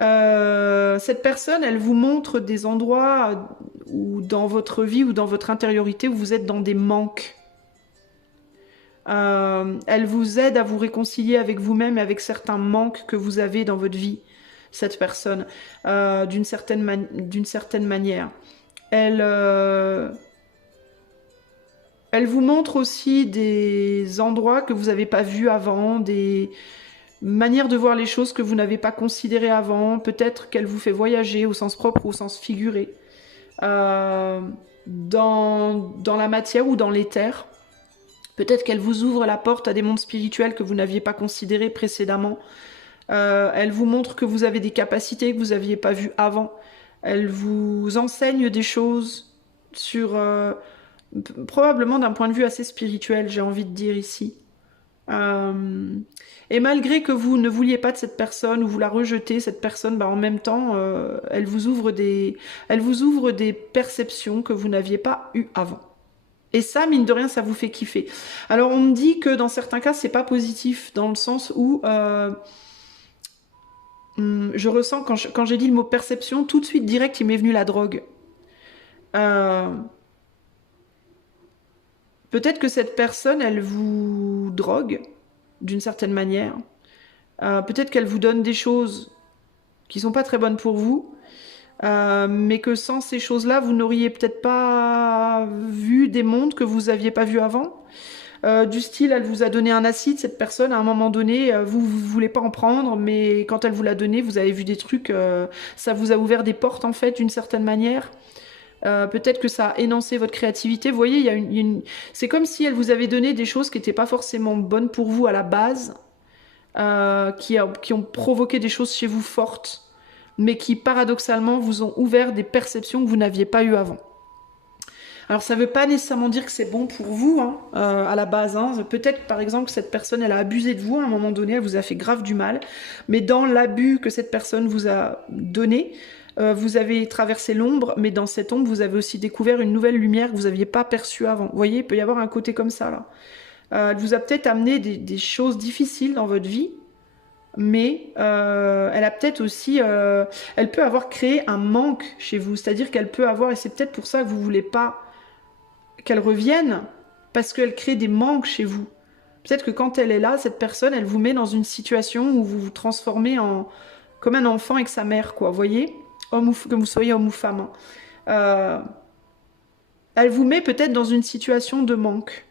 Cette personne, elle vous montre des endroits où dans votre vie ou dans votre intériorité où vous êtes dans des manques. Elle vous aide à vous réconcilier avec vous-même et avec certains manques que vous avez dans votre vie, cette personne, d'une certaine manière. Elle vous montre aussi des endroits que vous n'avez pas vus avant, des manière de voir les choses que vous n'avez pas considérées avant. Peut-être qu'elle vous fait voyager au sens propre ou au sens figuré. Dans la matière ou dans l'éther. Peut-être qu'elle vous ouvre la porte à des mondes spirituels que vous n'aviez pas considérés précédemment. Elle vous montre que vous avez des capacités que vous n'aviez pas vues avant. Elle vous enseigne des choses sur... probablement d'un point de vue assez spirituel, j'ai envie de dire ici. Et malgré que vous ne vouliez pas de cette personne ou vous la rejetez, cette personne, bah, en même temps, elle vous ouvre des perceptions que vous n'aviez pas eues avant. Et ça, mine de rien, ça vous fait kiffer. Alors, on me dit que dans certains cas, c'est pas positif, dans le sens où je ressens, quand j'ai dit le mot perception, tout de suite, direct, il m'est venu la drogue. Peut-être que cette personne, elle vous drogue, d'une certaine manière. Peut-être qu'elle vous donne des choses qui sont pas très bonnes pour vous, mais que sans ces choses-là, vous n'auriez peut-être pas vu des mondes que vous aviez pas vus avant. Du style, elle vous a donné un acide, cette personne, à un moment donné, vous voulez pas en prendre, mais quand elle vous l'a donné, vous avez vu des trucs, ça vous a ouvert des portes, en fait, d'une certaine manière. Peut-être que ça a énoncé votre créativité. Vous voyez, c'est comme si elle vous avait donné des choses qui n'étaient pas forcément bonnes pour vous à la base, qui ont provoqué des choses chez vous fortes, mais qui paradoxalement vous ont ouvert des perceptions que vous n'aviez pas eues avant. Alors ça ne veut pas nécessairement dire que c'est bon pour vous, hein, à la base. Hein. Peut-être par exemple que cette personne, elle a abusé de vous à un moment donné, elle vous a fait grave du mal, mais dans l'abus que cette personne vous a donné, vous avez traversé l'ombre, mais dans cette ombre, vous avez aussi découvert une nouvelle lumière que vous n'aviez pas perçue avant. Vous voyez, il peut y avoir un côté comme ça, là. Elle vous a peut-être amené des choses difficiles dans votre vie, mais elle a peut-être aussi... elle peut avoir créé un manque chez vous, c'est-à-dire qu'elle peut avoir, et c'est peut-être pour ça que vous ne voulez pas qu'elle revienne, parce qu'elle crée des manques chez vous. Peut-être que quand elle est là, cette personne, elle vous met dans une situation où vous vous transformez comme un enfant avec sa mère, quoi, vous voyez ? que vous soyez homme ou femme. Hein. Elle vous met peut-être dans une situation de manque.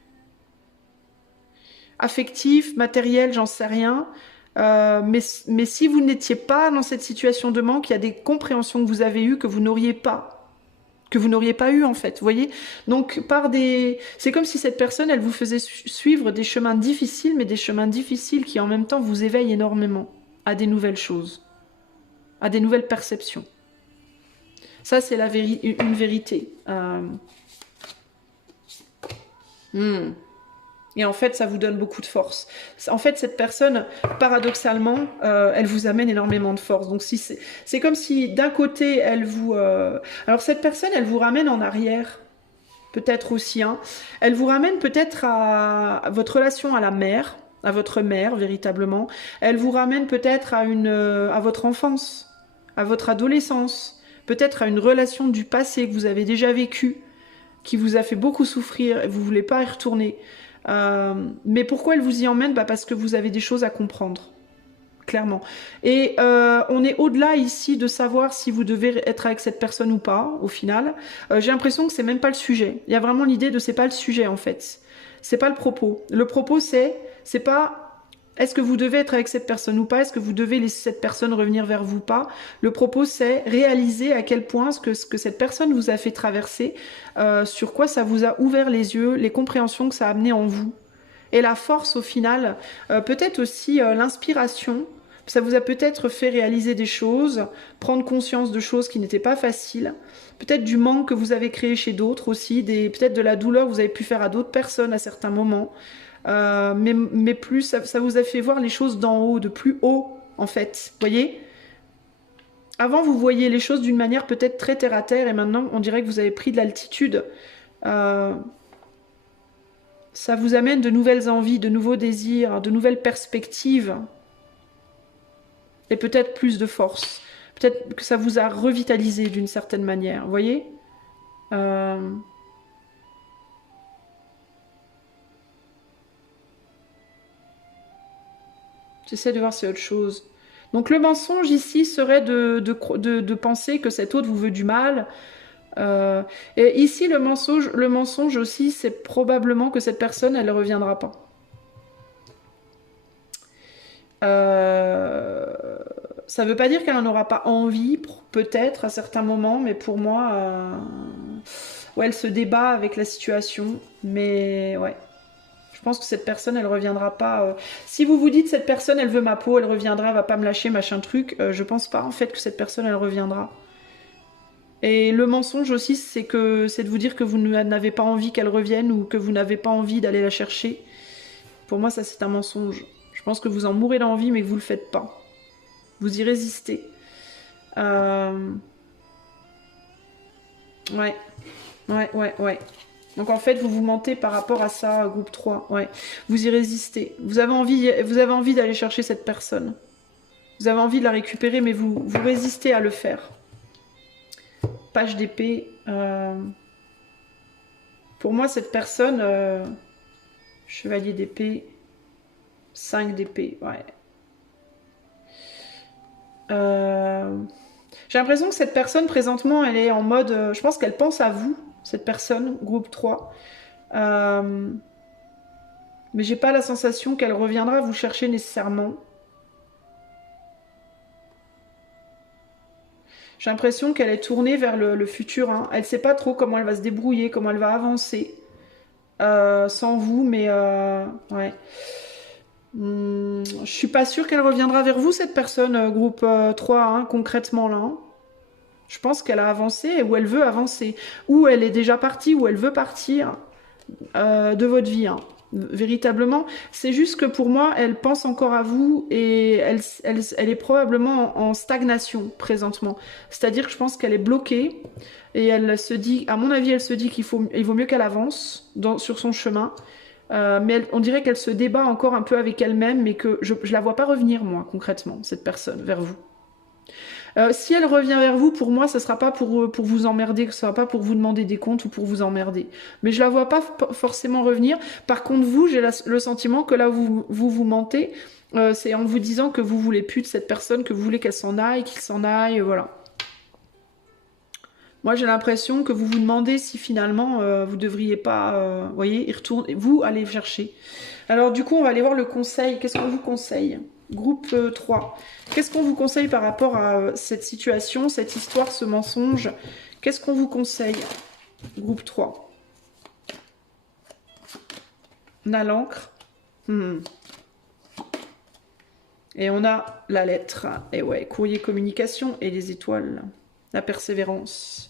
Affectif, matériel, j'en sais rien. Mais si vous n'étiez pas dans cette situation de manque, il y a des compréhensions que vous avez eues que vous n'auriez pas. Que vous n'auriez pas eu en fait, vous voyez. Donc c'est comme si cette personne, elle vous faisait suivre des chemins difficiles, mais des chemins difficiles qui en même temps vous éveillent énormément à des nouvelles choses, à des nouvelles perceptions. Ça, c'est une vérité. Et en fait, ça vous donne beaucoup de force. En fait, cette personne, paradoxalement, elle vous amène énormément de force. Donc, c'est comme si, d'un côté, elle vous... Alors, cette personne, elle vous ramène en arrière, peut-être aussi. Hein. Elle vous ramène peut-être à votre relation à la mère, à votre mère, véritablement. Elle vous ramène peut-être à votre enfance, à votre adolescence, peut-être à une relation du passé que vous avez déjà vécue, qui vous a fait beaucoup souffrir et vous ne voulez pas y retourner. Mais pourquoi elle vous y emmène? Parce que vous avez des choses à comprendre, clairement. Et on est au-delà ici de savoir si vous devez être avec cette personne ou pas, au final. J'ai l'impression que c'est même pas le sujet. Il y a vraiment l'idée de c'est pas le sujet, en fait. C'est pas le propos. Le propos, c'est pas est-ce que vous devez être avec cette personne ou pas, est-ce que vous devez laisser cette personne revenir vers vous ou pas. Le propos, c'est réaliser à quel point ce que cette personne vous a fait traverser, sur quoi ça vous a ouvert les yeux, les compréhensions que ça a amené en vous. Et la force au final, peut-être aussi l'inspiration, ça vous a peut-être fait réaliser des choses, prendre conscience de choses qui n'étaient pas faciles, peut-être du manque que vous avez créé chez d'autres aussi, peut-être de la douleur que vous avez pu faire à d'autres personnes à certains moments. Mais plus ça vous a fait voir les choses d'en haut, de plus haut en fait, voyez. Avant vous voyiez les choses d'une manière peut-être très terre à terre et maintenant on dirait que vous avez pris de l'altitude. Ça vous amène de nouvelles envies, de nouveaux désirs, de nouvelles perspectives et peut-être plus de force. Peut-être que ça vous a revitalisé d'une certaine manière, vous voyez. J'essaie de voir si c'est autre chose. Donc le mensonge ici serait de penser que cet autre vous veut du mal. Et ici le mensonge aussi, c'est probablement que cette personne, elle ne reviendra pas. Ça ne veut pas dire qu'elle n'en aura pas envie, peut-être à certains moments, mais pour moi, ouais, elle se débat avec la situation. Mais ouais. Je pense que cette personne, elle reviendra pas. Si vous vous dites cette personne, elle veut ma peau, elle reviendra, elle va pas me lâcher, machin truc. Je pense pas en fait que cette personne, elle reviendra. Et le mensonge aussi, c'est de vous dire que vous n'avez pas envie qu'elle revienne ou que vous n'avez pas envie d'aller la chercher. Pour moi, ça c'est un mensonge. Je pense que vous en mourrez d'envie, mais que vous le faites pas. Vous y résistez. Ouais. Donc en fait, vous vous mentez par rapport à ça, groupe 3. Ouais. Vous y résistez. Vous avez envie d'aller chercher cette personne. Vous avez envie de la récupérer, mais vous résistez à le faire. Page d'épée. Pour moi, cette personne... chevalier d'épée. 5 d'épée. Ouais. J'ai l'impression que cette personne, présentement, elle est en mode... je pense qu'elle pense à vous. Cette personne, groupe 3. Mais j'ai pas la sensation qu'elle reviendra vous chercher nécessairement. J'ai l'impression qu'elle est tournée vers le futur. Hein. Elle sait pas trop comment elle va se débrouiller, comment elle va avancer. Sans vous, mais ouais. Je suis pas sûre qu'elle reviendra vers vous, cette personne, groupe 3, hein, concrètement là. Hein. Je pense qu'elle a avancé ou elle veut avancer. Ou elle est déjà partie ou elle veut partir de votre vie. Hein. Véritablement. C'est juste que pour moi, elle pense encore à vous et elle est probablement en stagnation présentement. C'est-à-dire que je pense qu'elle est bloquée et elle se dit, à mon avis, elle se dit qu'il vaut mieux qu'elle avance sur son chemin. Mais on dirait qu'elle se débat encore un peu avec elle-même, mais que je la vois pas revenir, moi, concrètement, cette personne, vers vous. Si elle revient vers vous, pour moi, ce ne sera pas pour vous emmerder, ce ne sera pas pour vous demander des comptes ou pour vous emmerder. Mais je ne la vois pas forcément revenir. Par contre, vous, j'ai le sentiment que là, vous mentez. C'est en vous disant que vous voulez plus de cette personne, que vous voulez qu'elle s'en aille, qu'il s'en aille, voilà. Moi, j'ai l'impression que vous vous demandez si finalement, vous devriez pas, voyez, y retourner, vous, allez chercher. Alors, du coup, on va aller voir le conseil. Qu'est-ce qu'on vous conseille? Groupe 3. Qu'est-ce qu'on vous conseille par rapport à cette situation, cette histoire, ce mensonge? Qu'est-ce qu'on vous conseille? Groupe 3. On a l'encre. Et on a la lettre. Et ouais, courrier, communication et les étoiles. La persévérance.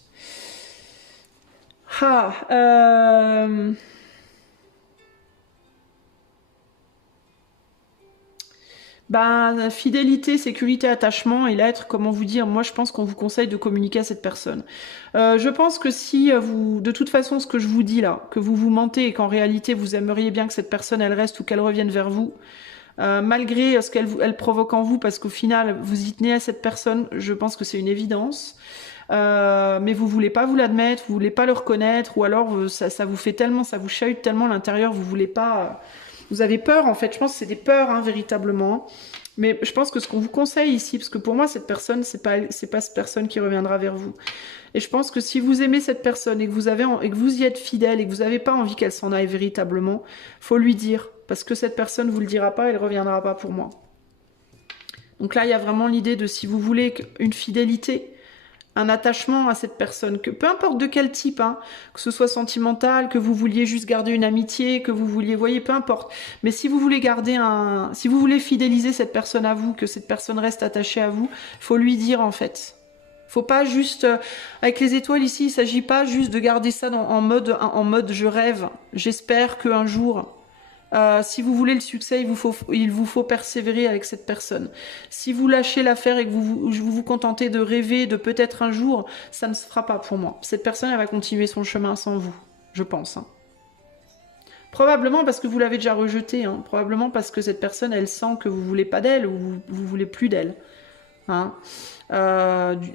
Ben, fidélité, sécurité, attachement et l'être, comment vous dire, moi je pense qu'on vous conseille de communiquer à cette personne. Je pense que si vous, de toute façon, ce que je vous dis là, que vous vous mentez et qu'en réalité vous aimeriez bien que cette personne elle reste ou qu'elle revienne vers vous, malgré ce qu'elle provoque en vous, parce qu'au final vous y tenez à cette personne, je pense que c'est une évidence. Mais vous voulez pas vous l'admettre, vous voulez pas le reconnaître, ou alors ça vous fait tellement, ça vous chahute tellement à l'intérieur, vous voulez pas... Vous avez peur, en fait. Je pense que c'est des peurs, hein, véritablement. Mais je pense que ce qu'on vous conseille ici, parce que pour moi, cette personne, c'est pas cette personne qui reviendra vers vous. Et je pense que si vous aimez cette personne et que vous y êtes fidèle et que vous n'avez pas envie qu'elle s'en aille véritablement, faut lui dire. Parce que cette personne vous le dira pas, elle reviendra pas pour moi. Donc là, il y a vraiment l'idée de si vous voulez une fidélité, un attachement à cette personne, que peu importe de quel type, hein, que ce soit sentimental, que vous vouliez juste garder une amitié, que vous vouliez, voyez, peu importe. Mais si vous voulez si vous voulez fidéliser cette personne à vous, que cette personne reste attachée à vous, faut lui dire en fait. Faut pas juste, avec les étoiles ici, il s'agit pas juste de garder ça en mode je rêve, j'espère qu'un jour. Si vous voulez le succès, il vous faut persévérer avec cette personne. Si vous lâchez l'affaire et que vous contentez de rêver de peut-être un jour, ça ne se fera pas pour moi. Cette personne, elle va continuer son chemin sans vous, je pense. Hein. Probablement parce que vous l'avez déjà rejetée. Hein. Probablement parce que cette personne, elle sent que vous voulez pas d'elle ou vous voulez plus d'elle. Hein.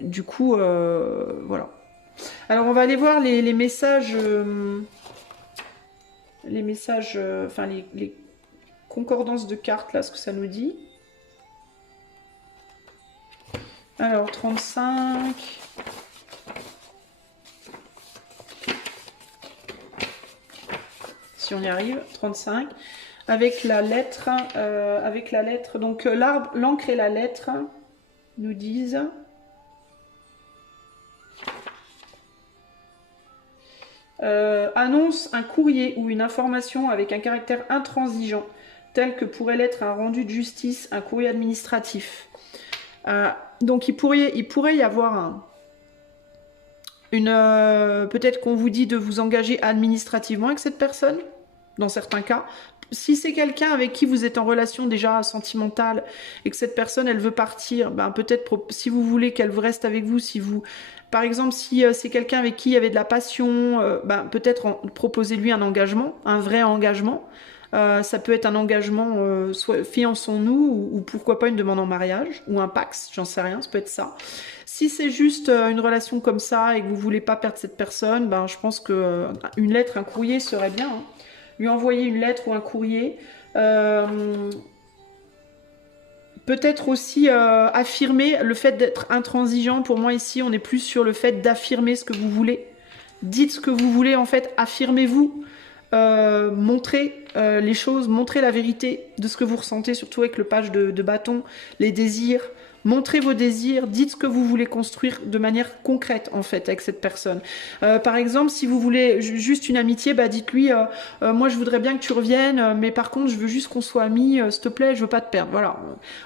Du coup, voilà. Alors, on va aller voir les messages... les messages, enfin les concordances de cartes, là, ce que ça nous dit. Alors, 35. Si on y arrive, 35. Avec la lettre, donc l'encre et la lettre nous disent... annonce un courrier ou une information avec un caractère intransigeant, tel que pourrait l'être un rendu de justice, un courrier administratif. Donc il pourrait y avoir peut-être qu'on vous dit de vous engager administrativement avec cette personne, dans certains cas. Si c'est quelqu'un avec qui vous êtes en relation déjà sentimentale et que cette personne elle veut partir, ben peut-être si vous voulez qu'elle reste avec vous, par exemple, si c'est quelqu'un avec qui il y avait de la passion, ben, peut-être proposez-lui un engagement, un vrai engagement. Ça peut être un engagement, soit fiançons-nous, ou pourquoi pas une demande en mariage, ou un Pax, j'en sais rien, ça peut être ça. Si c'est juste une relation comme ça et que vous voulez pas perdre cette personne, ben, je pense que une lettre, un courrier serait bien. Hein. Lui envoyer une lettre ou un courrier. Peut-être aussi affirmer le fait d'être intransigeant. Pour moi ici, on est plus sur le fait d'affirmer ce que vous voulez. Dites ce que vous voulez, en fait, affirmez-vous. Montrez les choses, montrez la vérité de ce que vous ressentez, surtout avec le page de bâton, les désirs. Montrez vos désirs, dites ce que vous voulez construire de manière concrète en fait avec cette personne. Par exemple, si vous voulez juste une amitié, bah dites-lui moi je voudrais bien que tu reviennes, mais par contre je veux juste qu'on soit amis, s'il te plaît, je veux pas te perdre, voilà.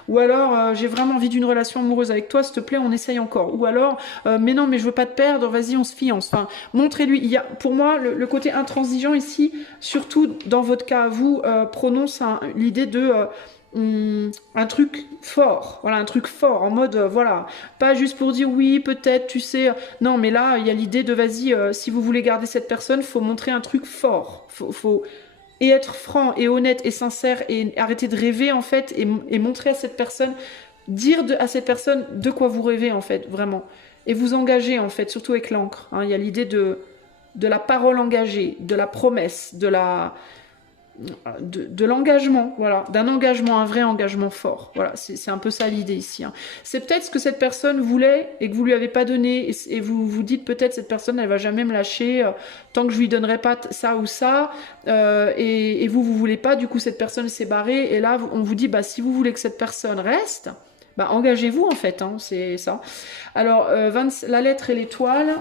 Ou alors j'ai vraiment envie d'une relation amoureuse avec toi, s'il te plaît, on essaye encore. Ou alors mais non, mais je veux pas te perdre, vas-y, on se fiance. Enfin, montrez-lui. Il y a pour moi le côté intransigeant ici, surtout dans votre cas à vous, prononce l'idée de un truc fort, voilà, un truc fort, en mode, voilà, pas juste pour dire oui, peut-être, tu sais, non, mais là, il y a l'idée de, vas-y, si vous voulez garder cette personne, faut montrer un truc fort, et être franc, et honnête, et sincère, et arrêter de rêver, en fait, et montrer à cette personne, dire à cette personne de quoi vous rêvez, en fait, vraiment, et vous engager, en fait, surtout avec l'encre, hein, il y a l'idée de la parole engagée, de la promesse, de l'engagement, voilà, d'un engagement, un vrai engagement fort. Voilà, c'est un peu ça l'idée ici. Hein. C'est peut-être ce que cette personne voulait et que vous lui avez pas donné, et vous vous dites peut-être cette personne elle va jamais me lâcher tant que je lui donnerai pas ça ou ça, et vous voulez pas, du coup cette personne s'est barrée, et là on vous dit bah si vous voulez que cette personne reste, bah engagez-vous en fait, hein, c'est ça. Alors la lettre et l'étoile.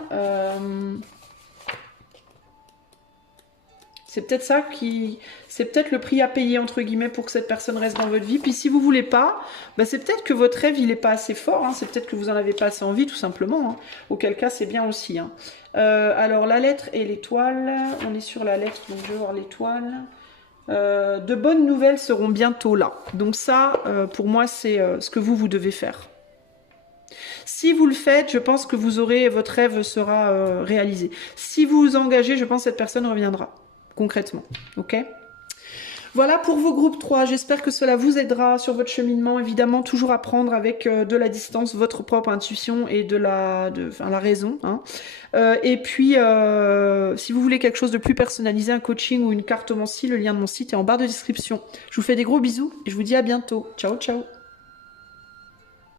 C'est peut-être ça qui... C'est peut-être le prix à payer, entre guillemets, pour que cette personne reste dans votre vie. Puis si vous voulez pas, bah c'est peut-être que votre rêve, il n'est pas assez fort. Hein. C'est peut-être que vous en avez pas assez envie, tout simplement. Hein. Auquel cas, c'est bien aussi. Hein. Alors, la lettre et l'étoile. On est sur la lettre, donc je vais voir l'étoile. De bonnes nouvelles seront bientôt là. Donc ça, pour moi, c'est ce que vous devez faire. Si vous le faites, je pense que vous aurez... Votre rêve sera réalisé. Si vous vous engagez, je pense que cette personne reviendra. Concrètement, ok? Voilà pour vos groupes 3, j'espère que cela vous aidera sur votre cheminement, évidemment toujours apprendre avec de la distance votre propre intuition et la raison. Hein. Et puis, si vous voulez quelque chose de plus personnalisé, un coaching ou une carte Mancy, le lien de mon site est en barre de description. Je vous fais des gros bisous et je vous dis à bientôt. Ciao, ciao!